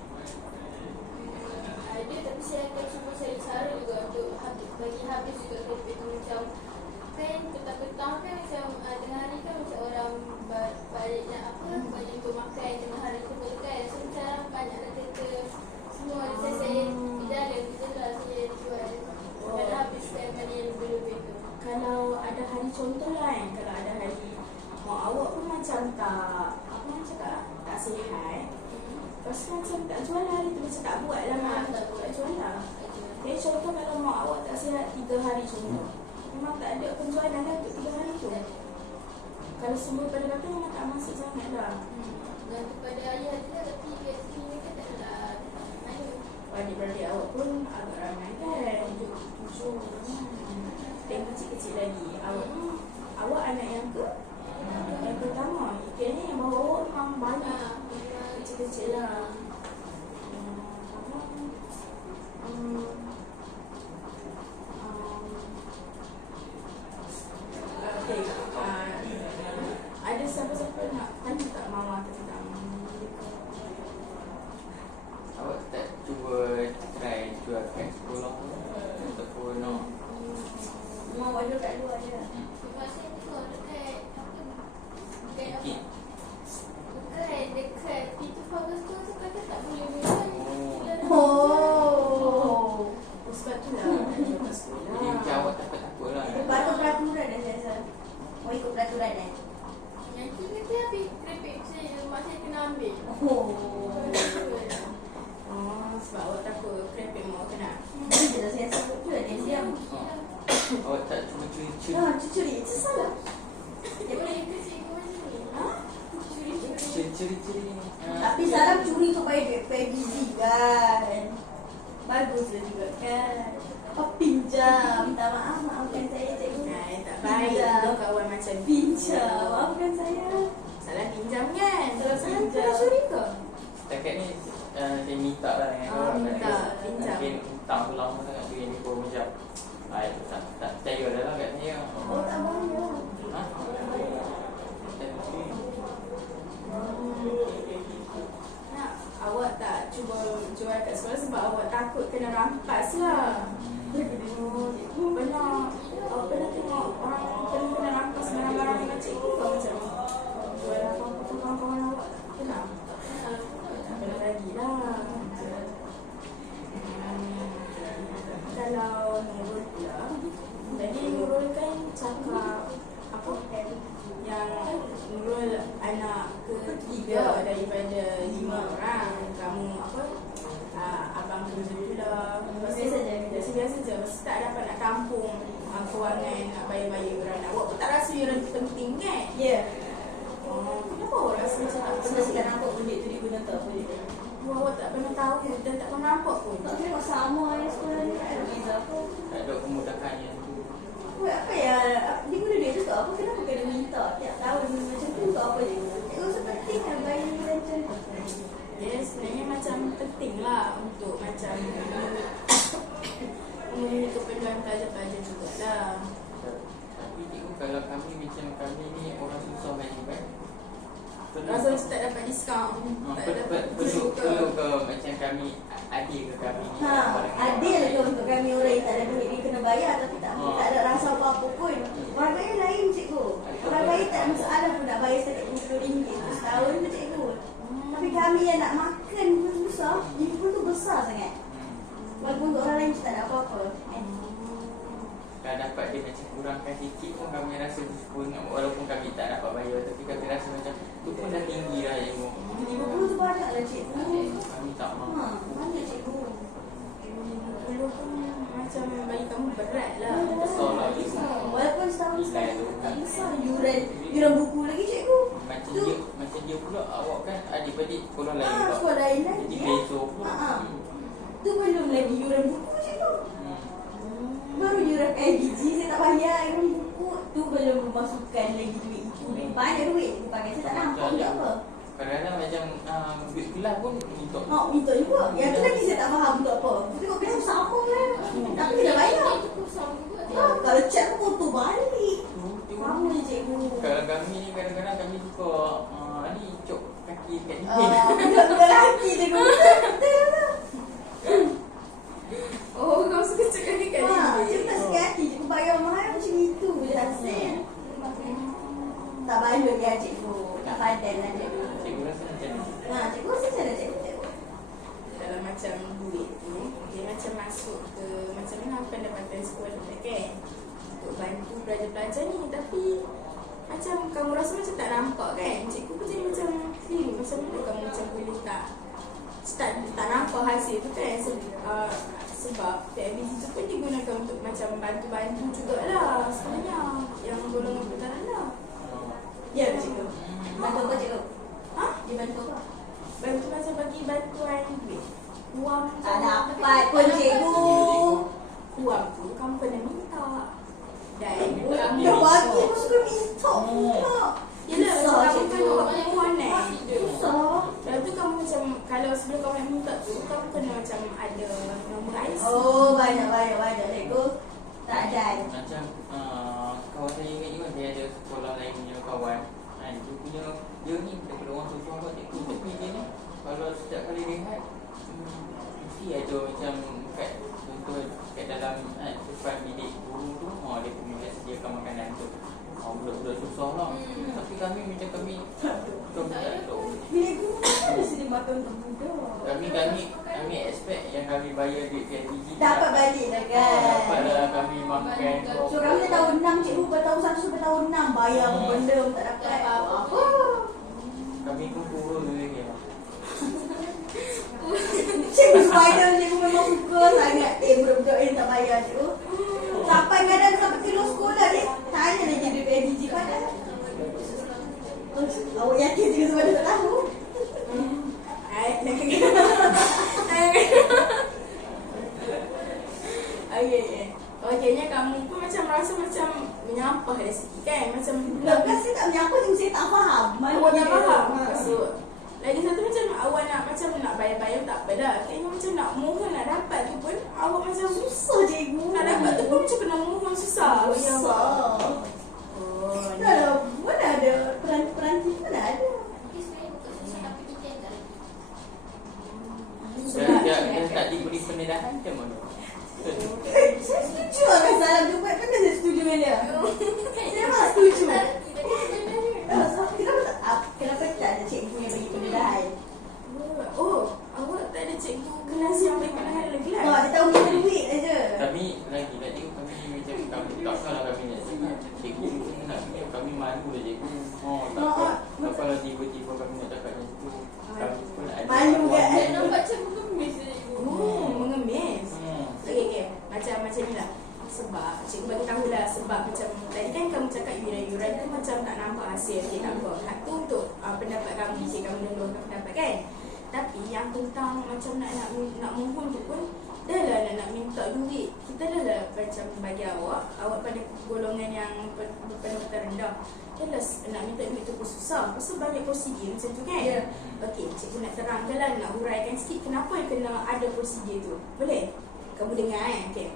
Ada, tapi saya akan cuba cari cara juga untuk bagi habis juga krepek tu. Macam kan petang-petang kan macam tengah hari kan macam orang balik nak balik untuk makan tengah hari tu kan. So macam banyak dah kereta semua. Jadi saya berjalan lah saya jual. Dan habiskan mana yang lebih-lebih tu. Kalau ada hari contoh lah kan, kalau ada hari mak awak pun macam tak, apa nak cakap, tak sihat. Lepas tu macam tak jual hari tu, macam tak buat lah mak, tak jual lah. Okay, contoh kalau mak awak tak sihat 3 hari contoh, memang tak ada penjualan lah untuk 3 hari tu. Kalau semua pada kakak memang tak masuk sangat lah. Dan kepada ayah dia, tapi dia sini kan tak adalah main. Adik-beradik awak pun agak ramai kan? 7 orang. Yang kecil-kecil lagi. Awak anak yang yang pertama. Kayaknya yang bawah awak memang banyak. Kecil-kecil lah. Okay. Ada siapa-siapa nak tanya tak Mama atau tak? Awak tak cuba try jual kat sekolah ataupun no? Rumah awak duduk kat luar je. Masa ni kalau dekat apa? Dekat apa? Sikit. Bukan, dekat pintu power store tu kata tak boleh jual. Oh. Sebab tu lah dia kat sekolah. Jadi macam awak takut-takut lah. Patut peraturan dah saya rasa. Mau ikut peraturan Nanti kata habis krepek saya, mak saya kena ambil. Oh. Sebab awak takut krepek mau kena. Itu dah saya sebut tu dah dia siap. Awak tak cuma curi-curi. Curi itu salah. Dia boleh ikut cikgu macam ni. Curi-curi ni. Tapi salah curi supaya duit gizi kan. Baguslah juga kan. Pinjam. Minta maaf, maafkan saya cikgu. Tak baik untuk kawan macam Pinjam, maafkan saya. Salah pinjam kan? Salah Salah pinjam. curi ke? Setakat ni saya minta lah dengan orang. Minta, pinjam. Mungkin hutang tu lama sangat tu yang ni pun macam itu tak percaya dah lah kat saya. Oh tak bayar. Ha? Nak awak tak cuba jual kat sekolah sebab awak takut kena rampas lah. Pernah awak pernah tengok orang kena rampas barang-barang dengan cikgu ke macam jual apa-apa tu kawan-kawan awak pernah? Tak pernah lagi lah. Kalau Nurul pula, tadi Nurul kan cakap apa yang Nurul anak ketiga daripada 5 orang. Kamu apa abang kerja pula. Biasa-biasa je. Mesti tak dapat nak tampung kewangan nak bayar-bayar orang. Awak pun tak rasa yang itu penting kan? Ya. Kenapa awak rasa macam tak Sebab saya tak nampak pun duit tu digunakan apa dia. Awak tak pernah tahu dan tak pernah nampak pun. Tak tengok sama yang sekolah ni tak ada beza apa. Tak ada kemudahan yang tu. Apa ya, dia guna duit tu tak apa, kenapa kena minta tiap tahun macam tu tak apa je. Cikgu rasa penting kan bayar ni macam tu. Ya, sebenarnya macam penting lah untuk macam memenuhi keperluan pelajar-pelajar jugalah. Tapi cikgu kalau kami macam kami ni orang susah kan cikgu kan? Rasa macam tak dapat diskaun. Tak dapat perlu ke macam kami adil ke kami ni? Adil ke untuk kami orang yang tak ada duit dia kena bayar tapi tak ada rasa apa-apa pun. Orang bayar lain cikgu. Orang bayar tak ada masalah pun nak bayar setakat RM20 tu setahun tu cikgu. Tapi kami yang nak makan pun susah, ini pun tu besar sangat. Walaupun untuk orang lain tak ada apa-apa. Kalau dapat dia macam kurangkan sikit pun kami rasa pun walaupun kami tak dapat bayar tapi kami rasa macam tu pun dah tinggi lah cikgu. RM50 tu banyak lah cikgu. Kami tak mahu. Banyak cikgu. Dulu pun macam bagi kamu berat lah. Besar lah cikgu. Walaupun setahun Nilai sekali tu. tak besar. Yuran buku lagi cikgu. Macam dia pula awak kan adik-adik sekolah lain pula. Sekolah lain lagi. Jadi besok pula. Tu belum lagi yuran buku cikgu. Baru yuran LPG saya tak bayar yuran buku. Tu belum memasukkan lagi duit itu. Banyak duit cikgu pakai. Saya tak nampak pun tak apa. Kadang-kadang macam duit kelas pun untuk Minta juga. Yang tu lagi saya tak faham untuk apa. Saya tengok kelas sama kan. Tapi kena bayar. Itu pun sama juga. Kalau cek aku foto balik. Sama je cikgu. kalau kami ni kadang-kadang kami suka ni cok kaki kat ni. Budak lelaki cikgu. Betul lah. Oh, kau suka cakap ni kan? Cikgu tak sikit hati. Cikgu bayar mahal macam itu je hasil. Tak balut dia cikgu. Tak padan lah cikgu. Cikgu rasa macam ni. Cikgu rasa macam mana cikgu? Dalam macam duit tu, dia macam masuk ke macam mana pendapatan sekolah kan? Untuk bantu pelajar-pelajar ni. Tapi macam kamu rasa macam tak nampak kan? Cikgu pun jadi macam feeling macam mana kamu macam boleh tak nampak hasil tu kan? Sebab PIBG tu pun digunakan untuk macam bantu-bantu jugalah sebenarnya yang golongan pertahanan lah. Ya cikgu. Bantu apa cikgu? Ha? Dia bantu apa? Bantu macam bagi bantuan duit. Wang Tak dapat pun cikgu. Wang tu kamu kena minta. Dan kamu Dah bagi pun suka minta pula. Yelah, Susah, kamu cikgu. kan buat permohonan. Susah. Lepas tu kamu macam, kalau sebelum kamu nak minta tu, kamu kena macam ada nombor IC. Oh, banyak cikgu. Tak ada. Macam kawan saya ingat juga dia ada sekolah lain punya kawan kan, dia punya dia ni daripada orang susah kot cikgu, tapi dia ni kalau setiap kali rehat mesti ada macam kat contoh kat dalam depan bilik guru tu dia pun mesti sediakan makanan tu. Budak-budak susah lah. Tapi kami macam kami tak tahu. Bilik guru ada sedia makan untuk budak. Kami expect yang kami bayar duit PIBG Dapat balik lah kan. dapatlah kami makan. So kami dah tahun 6 cikgu, tahun 1 sampai tahun 6 bayar apa benda pun tak dapat. Apa? Kami pun kurus lagi lah. Cikgu spider cikgu memang suka sangat. Budak-budak yang tak bayar cikgu. Sampai kadang sampai keluar sekolah dia tanya lagi duit PIBG padahal. Awak yakin cikgu sebab dia tak tahu? Okeynya kamu pun macam rasa macam menyampah dari sikit kan. Macam Bukan saya tak menyapa cikgu, saya tak faham. awak tak faham. Ha. So, lagi satu macam awak nak macam nak bayar-bayar tak apa dah. Kayaknya macam nak mohon nak dapat tu pun awak macam Susah cikgu. nak dapat tu pun macam kena mohon susah. Susah. Oh, ni. Dah lah, mana ada peranti mana ada. Tapi sebenarnya bukan susah, tapi kita yang tak lagi. Dia tak diberi pendedahan macam mana? Saya setuju lah kan salam tu buat benda saya setuju dengan dia. Saya memang setuju. Kenapa tak ada cikgu yang bagi pendedahan? Oh, awak tak ada cikgu kelas yang bagi pendedahan dalam kelas? Dia tahu kita duit aja. Kami lagi nak cikgu kami macam kami tak salah kami nak cakap cikgu mungkin nak fikir kami malu lah cikgu. Tak kalau tiba-tiba kami nak cakap macam tu kami pun ada Malu kan? Saya nampak macam mengemis je. Mengemis. Okey. Macam ni lah. Sebab cikgu bagi tahulah sebab macam tadi kan kamu cakap yuran tu macam tak nampak hasil. Okey, tak apa. Hak tu untuk pendapat kamu, cik kamu dulu pendapat kan. Tapi yang tentang macam nak mohon tu pun dah lah nak minta duit. Kita dah lah macam bagi awak pada golongan yang berpendapatan rendah. Dah lah nak minta duit tu pun susah. Pasal banyak prosedur macam tu kan. Ya. Okey, cikgu nak terangkan lah, nak huraikan sikit kenapa yang kena ada prosedur tu. Boleh? Kamu dengar kan? Okey.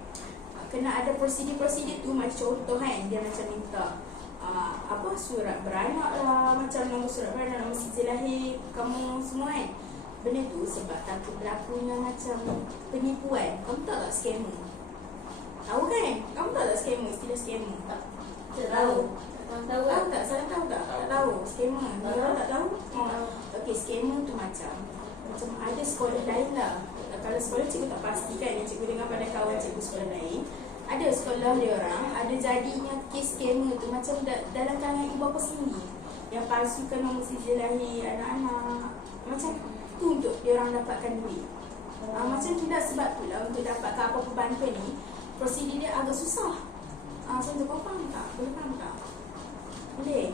Kena ada prosedur tu macam contoh kan, dia macam minta surat beranak lah, macam nombor surat beranak, nombor sijil lahir kamu semua kan. Benda tu sebab takut berlakunya macam penipuan. Kamu tahu tak scammer? Tahu kan? Kamu tahu tak scammer, istilah scammer? Tak Tahu. tahu. Tahu tak? Salah tahu tak? Tak tahu. Scammer. Orang tak tahu? Tahu. Okey, scammer tu macam ada sekolah lain lah. Kalau sekolah cikgu tak pasti kan, yang cikgu dengar pada kawan cikgu sekolah lain. Ada sekolah dia orang, ada jadinya kes scammer tu macam dalam kalangan ibu bapa sendiri. Yang palsukan nombor sijil lahir anak-anak. Macam tu untuk dia orang dapatkan duit. Macam tu dah sebab tu lah untuk dapatkan apa-apa bantuan ni, prosedur dia agak susah. Macam tu kau faham tak? Boleh faham tak? Boleh.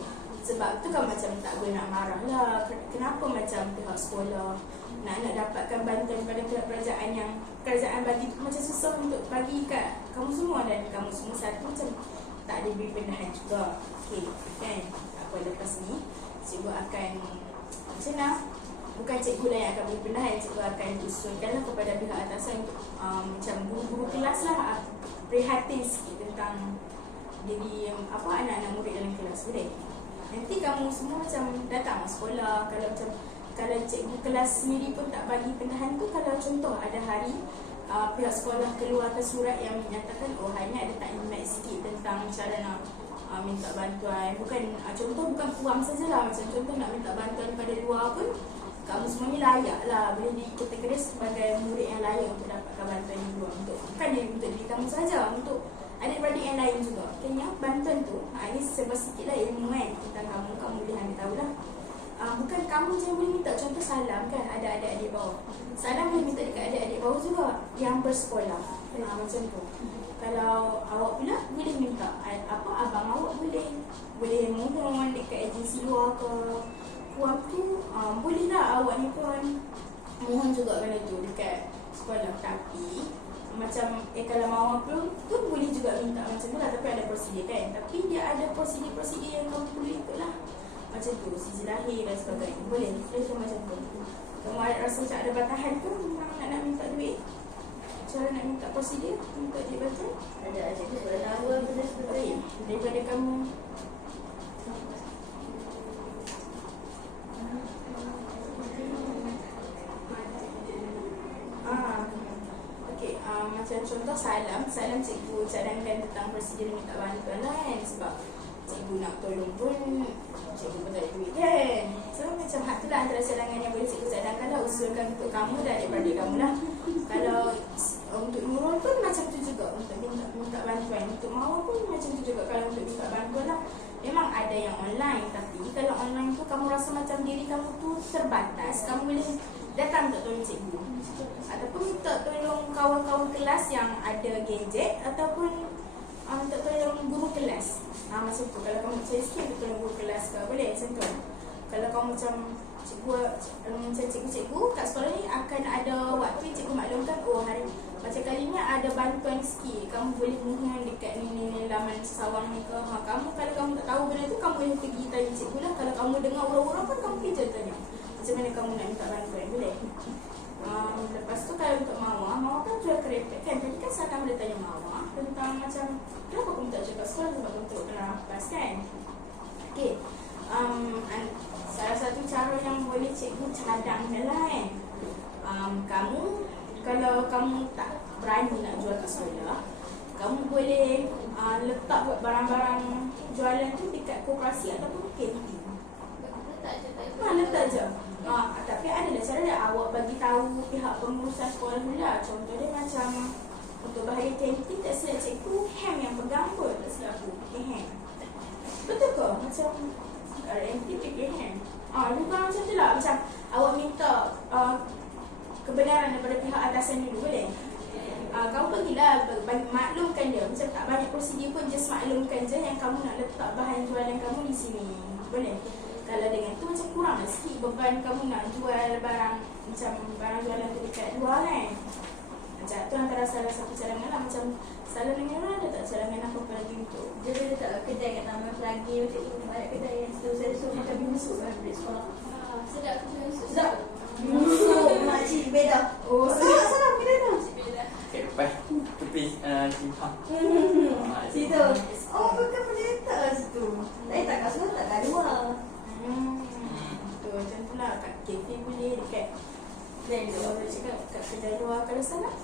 Sebab tu kan macam tak boleh nak marah lah. Kenapa macam pihak sekolah nak dapatkan bantuan pada pihak kerajaan yang kerajaan bagi tu macam susah untuk bagi kat kamu semua, dan kamu semua satu macam tak ada beri pendedahan juga. Okey, kan? Tak apa, lepas ni cikgu akan macam mana? Bukan cikgu lah yang akan beri pendedahan, cikgu akan usulkanlah kepada pihak atasan untuk macam guru-guru kelas lah prihatin sikit tentang diri anak-anak murid dalam kelas. Boleh? Nanti kamu semua macam datang sekolah, kalau cikgu kelas sendiri pun tak bagi pendedahan tu, kalau contoh ada hari pihak sekolah keluarkan surat yang menyatakan hari ni ada taklimat sikit tentang cara nak minta bantuan. Contoh bukan kurang sajalah, macam contoh nak minta bantuan pada luar pun kamu semuanya layak lah, boleh dikategori sebagai murid yang layak untuk dapatkan bantuan di luar. Bukan untuk diri kamu saja, untuk adik-beradik yang lain juga. Kayaknya bantuan tu ini sebab sikit lah ilmu kan tentang kamu boleh ambil tahulah. Bukan kamu je boleh minta, contoh salam kan, ada adik-adik bawah. Salam boleh minta dekat adik-adik bawah juga yang bersekolah. Macam tu. Kalau awak pula boleh minta abang awak boleh mohon dekat agensi mohon juga benda tu dekat sekolah. Tapi macam kalau mahu apa tu boleh juga minta macam tu lah, tapi ada prosedur kan. Tapi dia ada prosedur yang kamu perlu ikut lah. Macam tu, sisi lahir dan sebagainya. Boleh macam tu. Kamu ada rasa macam ada batahan ke memang nak minta duit? Cara nak minta prosedur untuk duit bantuan? Ada cikgu sudah tahu benda seperti Okey, daripada kamu macam contoh salam cikgu cadangkan tentang prosedur minta bantuan lah kan. Sebab cikgu nak tolong pun cikgu pun tak ada duit kan. So macam hak tu lah antara cadangan yang boleh cikgu cadangkan lah, usulkan untuk kamu dan adik-adik kamu lah. Kalau untuk Nurul pun macam tu juga, untuk minta bantuan. Untuk Mawar pun macam tu juga kalau untuk minta bantuan lah. Memang ada yang online, tapi kalau online tu kamu rasa macam diri kamu tu terbatas, kamu boleh datang untuk tolong cikgu, ataupun minta tolong kawan-kawan kelas yang ada gadget, ataupun minta tolong guru kelas. Macam tu. Kalau kamu percaya sikit, minta tolong guru kelas ke, boleh macam tu. Kalau kamu macam cikgu kat sekolah ni akan ada waktu yang cikgu maklumkan, oh hari macam kali ni ada bantuan sikit, kamu boleh mohon dekat ni laman sawang ni ke. Kamu kalau kamu tak tahu benda tu, kamu boleh pergi tanya cikgu lah. Kalau kamu dengar orang-orang pun, kamu pergi tanya macam mana kamu nak minta bantuan, boleh. Lepas tu kalau untuk Mawar kan jual kerepek kan. Tadi kan saya boleh tanya Mawar tentang macam kenapa kamu tak cakap sekolah, sebab untuk kena hafaz kan. Okay, salah satu cara yang boleh cikgu cadang adalah kan, kamu kalau kamu tak berani nak jual kat sekolah, kamu boleh letak buat barang-barang jualan tu dekat koperasi ataupun kantin. Letak je. Tapi ada dah cara dia, awak bagi tahu pihak pengurusan sekolah pula. Contoh dia macam untuk bahagian kantin, tak silap cikgu ham yang pegang pun, tak silap aku pakai ham. Betul ke? Macam kantin pakai ham. Juga macam tu lah. Macam awak minta kebenaran daripada pihak atasan dulu, boleh? Kamu pergilah maklumkan dia. Macam tak banyak prosedur pun, just maklumkan je yang kamu nak letak bahan jualan kamu di sini, boleh? Kalau dengan tu macam kurang lah sikit beban kamu nak jual barang, macam barang jualan tu dekat luar kan. Macam tu antara salah satu cadangan lah. Macam salah dengan ada tak cadangan apa lagi untuk dia letak kedai kat Taman Pelangi macam tu. Banyak kedai yang saya suruh makan bimbusuk kan dari sekolah. Sedap tu bimbusuk. Sedap. Bimbusuk makcik beda. Sedap beda. Kat depan tepi simpang. Situ. Bukan boleh letak lah situ. Tak kat sekolah, tak kat luar. tu macam tu lah. Kat kafe boleh, dekat boleh cakap kat kedai luar. Kalau salah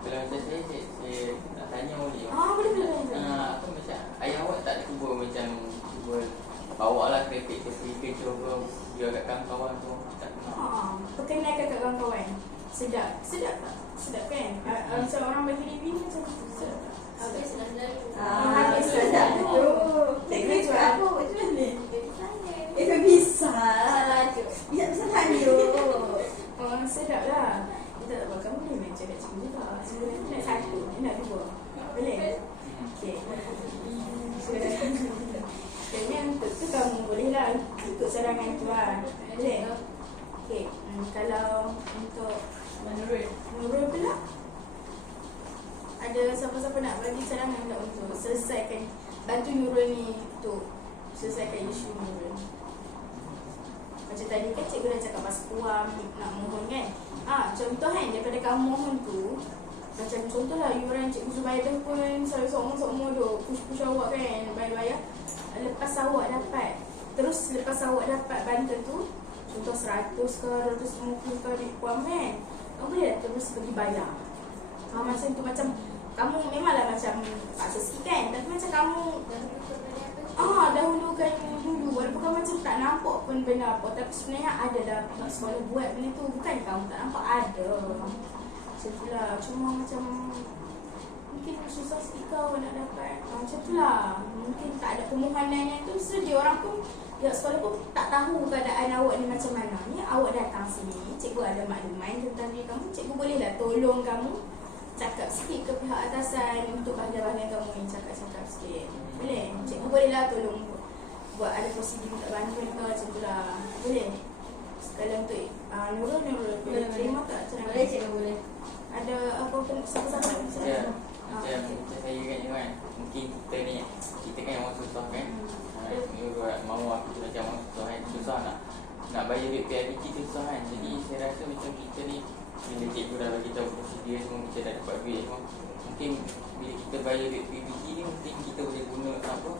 Kalau macam saya nak tanya boleh? boleh. Apa macam ayah awak tak cuba macam cuba bawa lah kerepek tu pergi kerja ke, jual kat kawan-kawan tu, tak pernah? Perkenalkan kat kawan-kawan. Sedap tak? Sedap kan? Macam orang bagi review macam tu. Sedap tak? Habis sedap-sedap. Habis sedap tu. Teknik jual apa macam mana? Saya Bisa. laju. Bisa tanya. Sedap lah. Kita tak buat, kamu boleh main cakap cikgu juga. Sebenarnya nak satu, nak dua. Boleh? Okay. Kayaknya untuk tu kamu boleh lah ikut cadangan tu lah. Boleh? Okay. Kalau untuk Nurul pula, ada siapa-siapa nak bagi cadangan tak untuk selesaikan, bantu Nurul ni untuk selesaikan isu Nurul? Macam tadi kan cikgu dah cakap pasal puan nak mohon kan. Contoh kan, daripada kamu mohon tu, macam contoh lah yuran cikgu Zubaidah pun sokong-sokong tu push awak kan, bayar-bayar. Lepas awak dapat bantuan tu, contoh 100 ke 250 ke duit puan kan, kamu boleh dah terus pergi bayar. Macam tu, macam kamu memanglah macam paksa sikit kan, tapi macam kamu dahulukan dulu, walaupun kamu macam tak nampak pun benda apa, tapi sebenarnya ada dah pihak sekolah buat benda tu, bukan kamu tak nampak, ada. Macam tu lah, cuma macam mungkin susah sikit kau nak dapat. Macam tu lah, mungkin tak ada pemohonan yang tu, sedia orang pun, pihak sekolah pun tak tahu keadaan awak ni macam mana. Ni awak datang sini, cikgu ada makluman tentang diri kamu, cikgu bolehlah tolong kamu cakap sikit ke pihak atasan untuk bahagian-bahagian kamu yang cakap-cakap sikit. Boleh? Cikgu bolehlah tolong buat ada prosedur minta bantuan ke, macam tu lah. Boleh? Kalau untuk Nurul boleh terima tak Boleh cadangan? cikgu, boleh. Ada apa pun siapa-siapa nak bicara? Macam saya kan Iwan, mungkin kita kan orang susah kan. Mahu aku tu macam orang susah kan. Susah nak bayar duit PIBG susah kan. Jadi saya rasa macam kita ni, bila cikgu dah bagi tahu prosedur semua, kita dah dapat duit semua, mungkin bila kita bayar duit PIBG ni, mungkin kita boleh guna apa,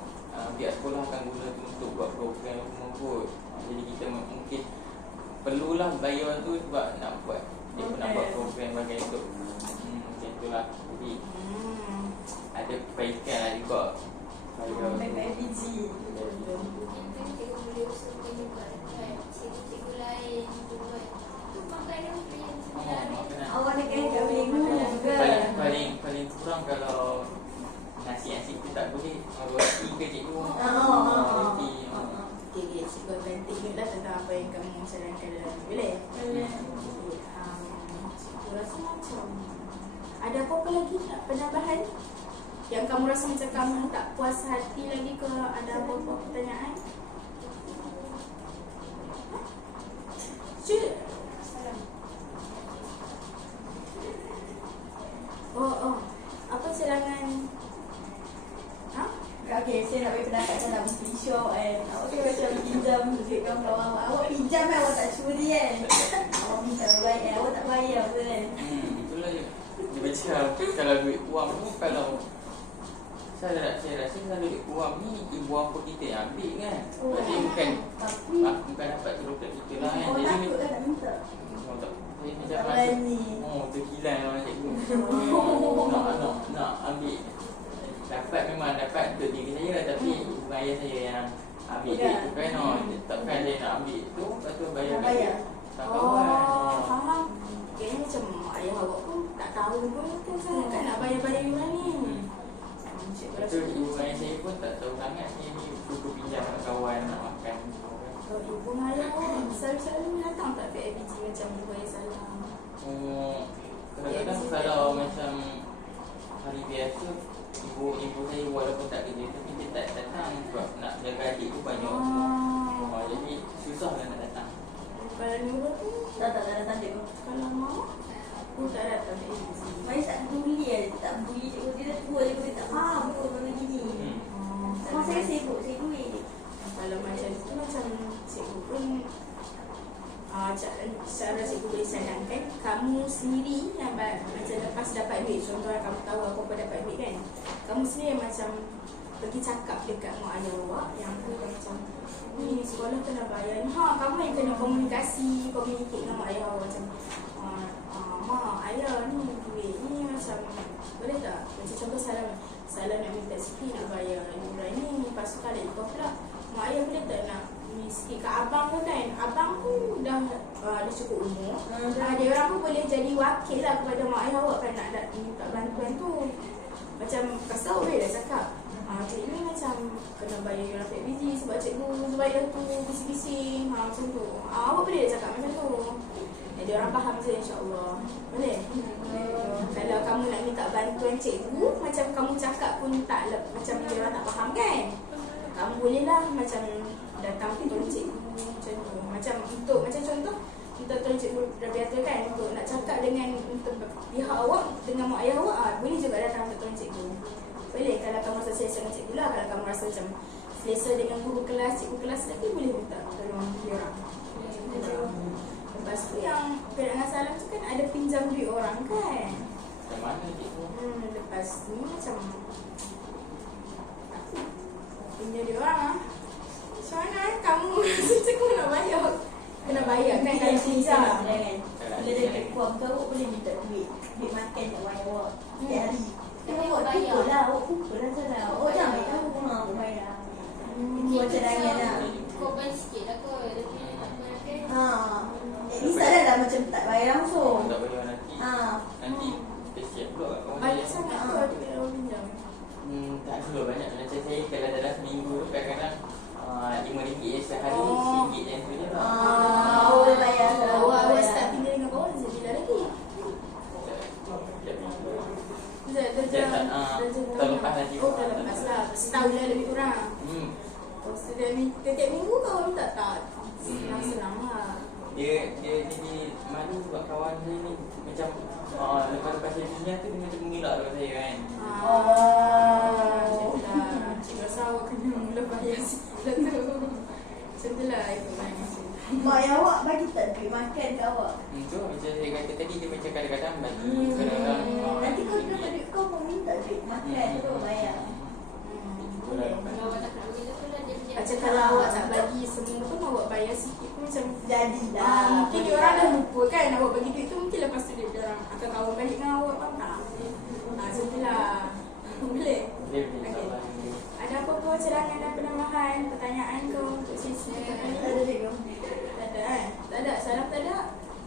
pihak sekolah akan guna tu untuk buat program semua kot. Jadi kita mungkin perlulah bayar tu sebab nak buat, dia pun nak buat program bagai untuk macam tu lah. Jadi ada kebaikan lah juga bayar tu. PIBG. Mungkin cikgu boleh usahakan juga dekat cikgu-cikgu lain untuk buat tu makanan free sebenarnya. Awak nak kena kat boleh guna juga. Paling kurang kalau nasi kita tak boleh, roti ke cikgu? Roti. Okay, cikgu akan tengok lah tentang apa yang kamu sarankan dalam ni. Boleh? Cikgu rasa macam ada apa-apa lagi nak penambahan? Yang kamu rasa macam kamu tak puas hati lagi ke? Ada apa-apa pertanyaan? Cik. Oh. Apa cadangan? Okay, saya nak bagi pendapat dalam free shop kan. Awak kan macam pinjam duit kawan-kawan awak. Awak pinjam kan, awak tak curi kan. Awak minta baik kan, awak tak bayar betul kan. Itulah je. Dia macam kalau duit wang ni, kalau saya rasa kalau duit wang ni ibu bapa kita yang ambil kan. Jadi bukan dapat terus kat kita lah kan. Awak Jadi takut kan tak minta? saya macam Tak rasa berani. terkilan orang cikgu. Nak ambil. Memang dapat untuk diri saya lah, tapi ibu ayah saya yang ambil duit tu kan. Takkan saya nak ambil tu, lepas tu bayar kat dia. Tak kawan. Faham. Kayaknya macam ayah awak pun tak tahu pun kan nak bayar-bayar yuran ni. Lepas tu ibu ayah saya pun tak tahu sangat ni buku pinjam kat kawan nak makan. Ibu ayah selalu datang tak PIBG macam ibu ayah salam? Kadang-kadang kalau macam hari biasa, ibu saya walaupun tak kerja tapi dia tak datang sebab nak jaga adik tu banyak. Jadi susah lah nak datang. Kalau Nurul tu Tak datang cikgu. kalau mau pun tak datang PIBG. Mari tak peduli lah, dia tak peduli cikgu. Dia dah tua, dia tak faham pun benda gini. Sama saya sibuk, saya duit. Kalau macam tu macam cikgu pun cara cikgu boleh cadangkan kamu sendiri yang macam lepas dapat duit, contoh kamu tahu apa-apa dapat duit kan, kamu sendiri yang macam pergi cakap dekat mak ayah awak yang tu macam ni sekolah kena bayar ni, kamu yang kena komunikasi dengan mak ayah awak macam mak ayah ni duit ni macam boleh tak, macam contoh salah nak minta sikit nak bayar yuran ni, lepas tu kalau ikut pula mak ayah boleh tak nak ni sikit kat abang pun kan, abang pun dah cukup umur, dia orang pun boleh jadi wakil lah kepada mak ayah awak kan nak minta bantuan tu. Macam kasih boleh dah cakap cikgu ni macam kena bayar yuran PIBG sebab cikgu bayar tu bising-bising, macam tu. Awak boleh dah cakap macam tu. Dia orang faham je insyaAllah. Boleh? Kalau kamu nak minta bantuan cikgu, macam kamu cakap pun tak, macam dia orang tak faham kan, kamu boleh lah macam datang tolong cikgu macam tu. Macam untuk macam contoh kita tolong cikgu dah biasa kan, untuk nak cakap dengan untuk pihak awak dengan mak ayah awak, boleh juga datang untuk tolong cikgu. Boleh kalau kamu rasa selesa dengan cikgu lah. Kalau kamu rasa macam selesa dengan guru kelas, cikgu kelas lagi, boleh minta tolong dia orang. Lepas tu yang keadaan salam tu kan ada pinjam duit orang kan. Macam mana cikgu? Lepas ni macam pinjam duit orang macam mana kamu cikgu nak bayar? Kena bayar kan kalau pinjam. Bila dia dekat kuam tu, awak boleh minta duit makan kat mak awak setiap hari. Awak kumpul lah, sana. Awak jangan bagi tahu awak bayar. Buat cadangan lah. Korban sikit lah kot. Dia tak bayar kan. Ni salah dah macam tak bayar langsung. Tak bayar nanti. Nanti kita siap pula kat kawan Banyak saya. sangat tu ada orang pinjam. Tak ada banyak. Macam saya kalau dalam seminggu tu kadang-kadang RM5 sehari, RM1 yang tu je lah. Awak bayar. Awak start tinggal dengan kawan bila lagi? Tahun lepas lagi. Tahun lepas lah. Setahun lah lebih kurang. Setiap minggu kau minta tak? Senang-senang lah. dia jadi malu sebab kawan saya ni macam lepas sesinya tu dia macam mengelak dekat saya kan. Cik rasa awak kena mula bayar sikit tu. Macam tu lah itu macam. Mak yang awak bagi tak duit makan ke awak? Tu macam saya kata tadi, dia macam kadang-kadang bagi kadang-kadang Nanti kau dapat duit kau mau minta duit makan tu kau bayar. Kalau awak tak nak begitu pun lah dia punya. Macam kalau awak tak bagi semua pun awak bayar sikit pun macam Jadilah. mungkin dia orang dah lupa kan awak bagi duit tu, mungkin lepas tu dia orang akan kawan balik dengan awak, faham tak? Macam tu lah. Boleh? dia punya Okey. salah. Ada apa-apa cadangan dan penambahan pertanyaan kau untuk sesi kita kali Tak ada ni? duit kau. Tak ada kan? Tak ada. Salam tak ada?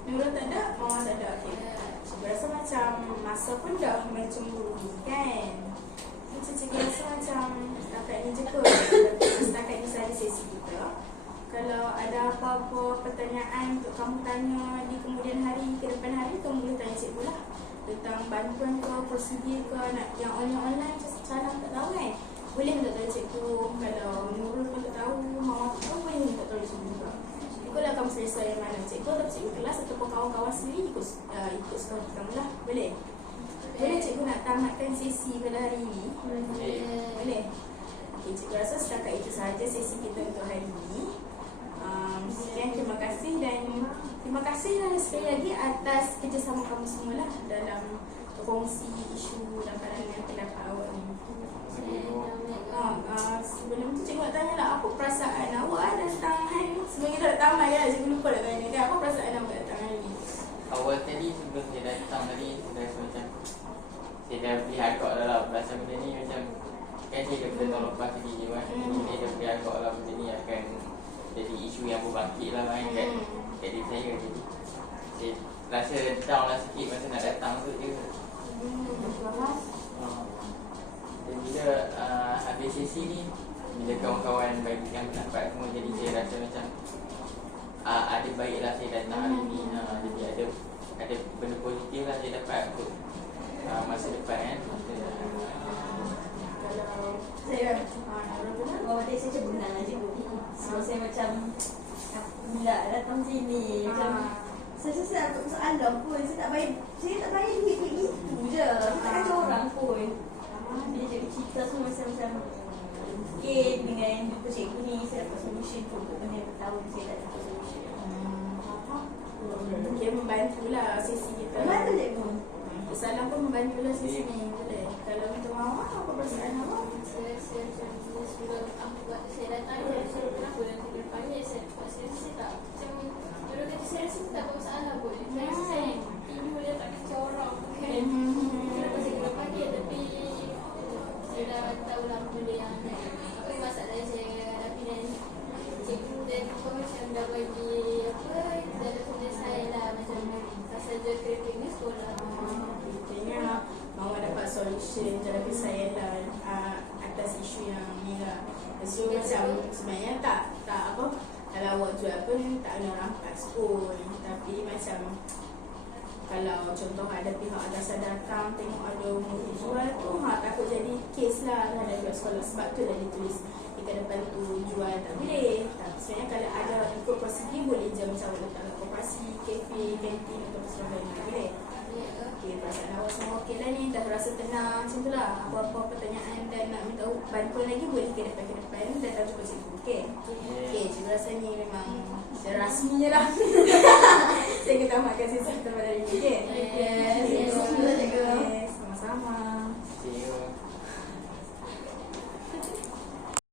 Nurul tak ada? Mawar tak ada? Okay. Cikgu rasa macam masa pun dah mencemburu kan? Macam cikgu rasa macam setakat ni je kot. Setakat ni sahaja sesi kita. Kalau ada apa-apa pertanyaan untuk kamu tanya di kemudian hari, ke depan hari, kamu boleh tanya cikgu lah. Tentang bantuan kau, prosedur kau, nak yang online macam salam tak tahu kan? Boleh minta tahu cikgu. Kalau Nurul pun tak tahu, Mawar pun boleh minta tahu cikgu juga. Ikutlah kamu selesa yang mana, cikgu atau cikgu kelas ataupun kawan-kawan sendiri ikut sekolah kamu lah. Boleh? Boleh cikgu nak tamatkan sesi pada hari ini? Boleh? Okay, cikgu rasa setakat itu sahaja sesi kita untuk hari ini. Sekian, terima kasih dan terima kasih sekali lagi atas kerjasama kamu semua lah dalam berkongsi isu dan pandangan pendapat awak ni. Sebelum tu cikgu nak tanya lah, apa perasaan awak datang hari ni? Sebelum kita nak tamat kan, cikgu lupa nak tanya kan, apa perasaan awak datang hari ni? Awal tadi sebelum saya datang tadi, saya rasa macam saya dah beli agak dah lah perasaan benda ni macam kan saya dah pernah tahun lepas lagi je kan. Jadi saya dah beli agak lah benda ni akan jadi isu yang berbangkit lah kan kat diri saya. Jadi saya rasa down lah sikit masa nak datang tu je. Dan bila habis sesi ni, bila kawan-kawan bagikan pendapat semua, jadi saya rasa macam ada baiklah saya datang hari ni. Jadi ada benda positif lah saya dapat untuk masa depan kan. Kalau Saya Nurul benar? bawa tadi saya macam benang lah cikgu. So saya macam pula datang sini macam saya rasa saya tak masalah pun. Saya tak bayar duit gitu je. Saya tak kacau orang pun. Dia jadi cerita semua macam mungkin dengan jumpa cikgu ni saya dapat solution tu untuk benda yang tahu saya tak dapat solution. Kira membantulah sesi kita. Membantu cikgu. Salam pun membantulah sesi ni. Boleh? Kalau untuk Mawar, apa perasaan awak? Saya rasa macam sebelum aku buat saya datang, saya rasa kenapa nanti ke depannya saya tak macam dulu kata saya rasa tak ada masalah pun. Saya rasa saya tidur dia tak kacau orang kan. Kenapa saya kena panggil tapi saya dah tahu lah benda yang apa yang masalah yang saya hadapi dan cikgu dan apa macam dah bagi apa dalam tulis saya lah macam pasal je kerja sekolah. Kayaknya Mawar dapat solution jalan kesayangan atas isu yang ni lah. So macam sebenarnya tak apa, kalau awak jual pun tak kena rampas pun. Tapi macam kalau contoh ada pihak atasan datang tengok ada murid jual tu, takut jadi kes lah ada buat sekolah. Sebab tu dah ditulis di depan tu jual tak boleh. Tapi sebenarnya kalau ada ikut prosedur boleh je macam letak kat koperasi, kafe, kantin atau sebagainya. Tak boleh. Okay, perasaan awak semua okey lah ni, dah rasa tenang macam tu lah. Apa-apa pertanyaan dan nak minta bantuan lagi boleh ke depan datang jumpa cikgu. Okay? Okay, cikgu rasa ni memang rasminya lah. Saya kena tamatkan sesi kita pada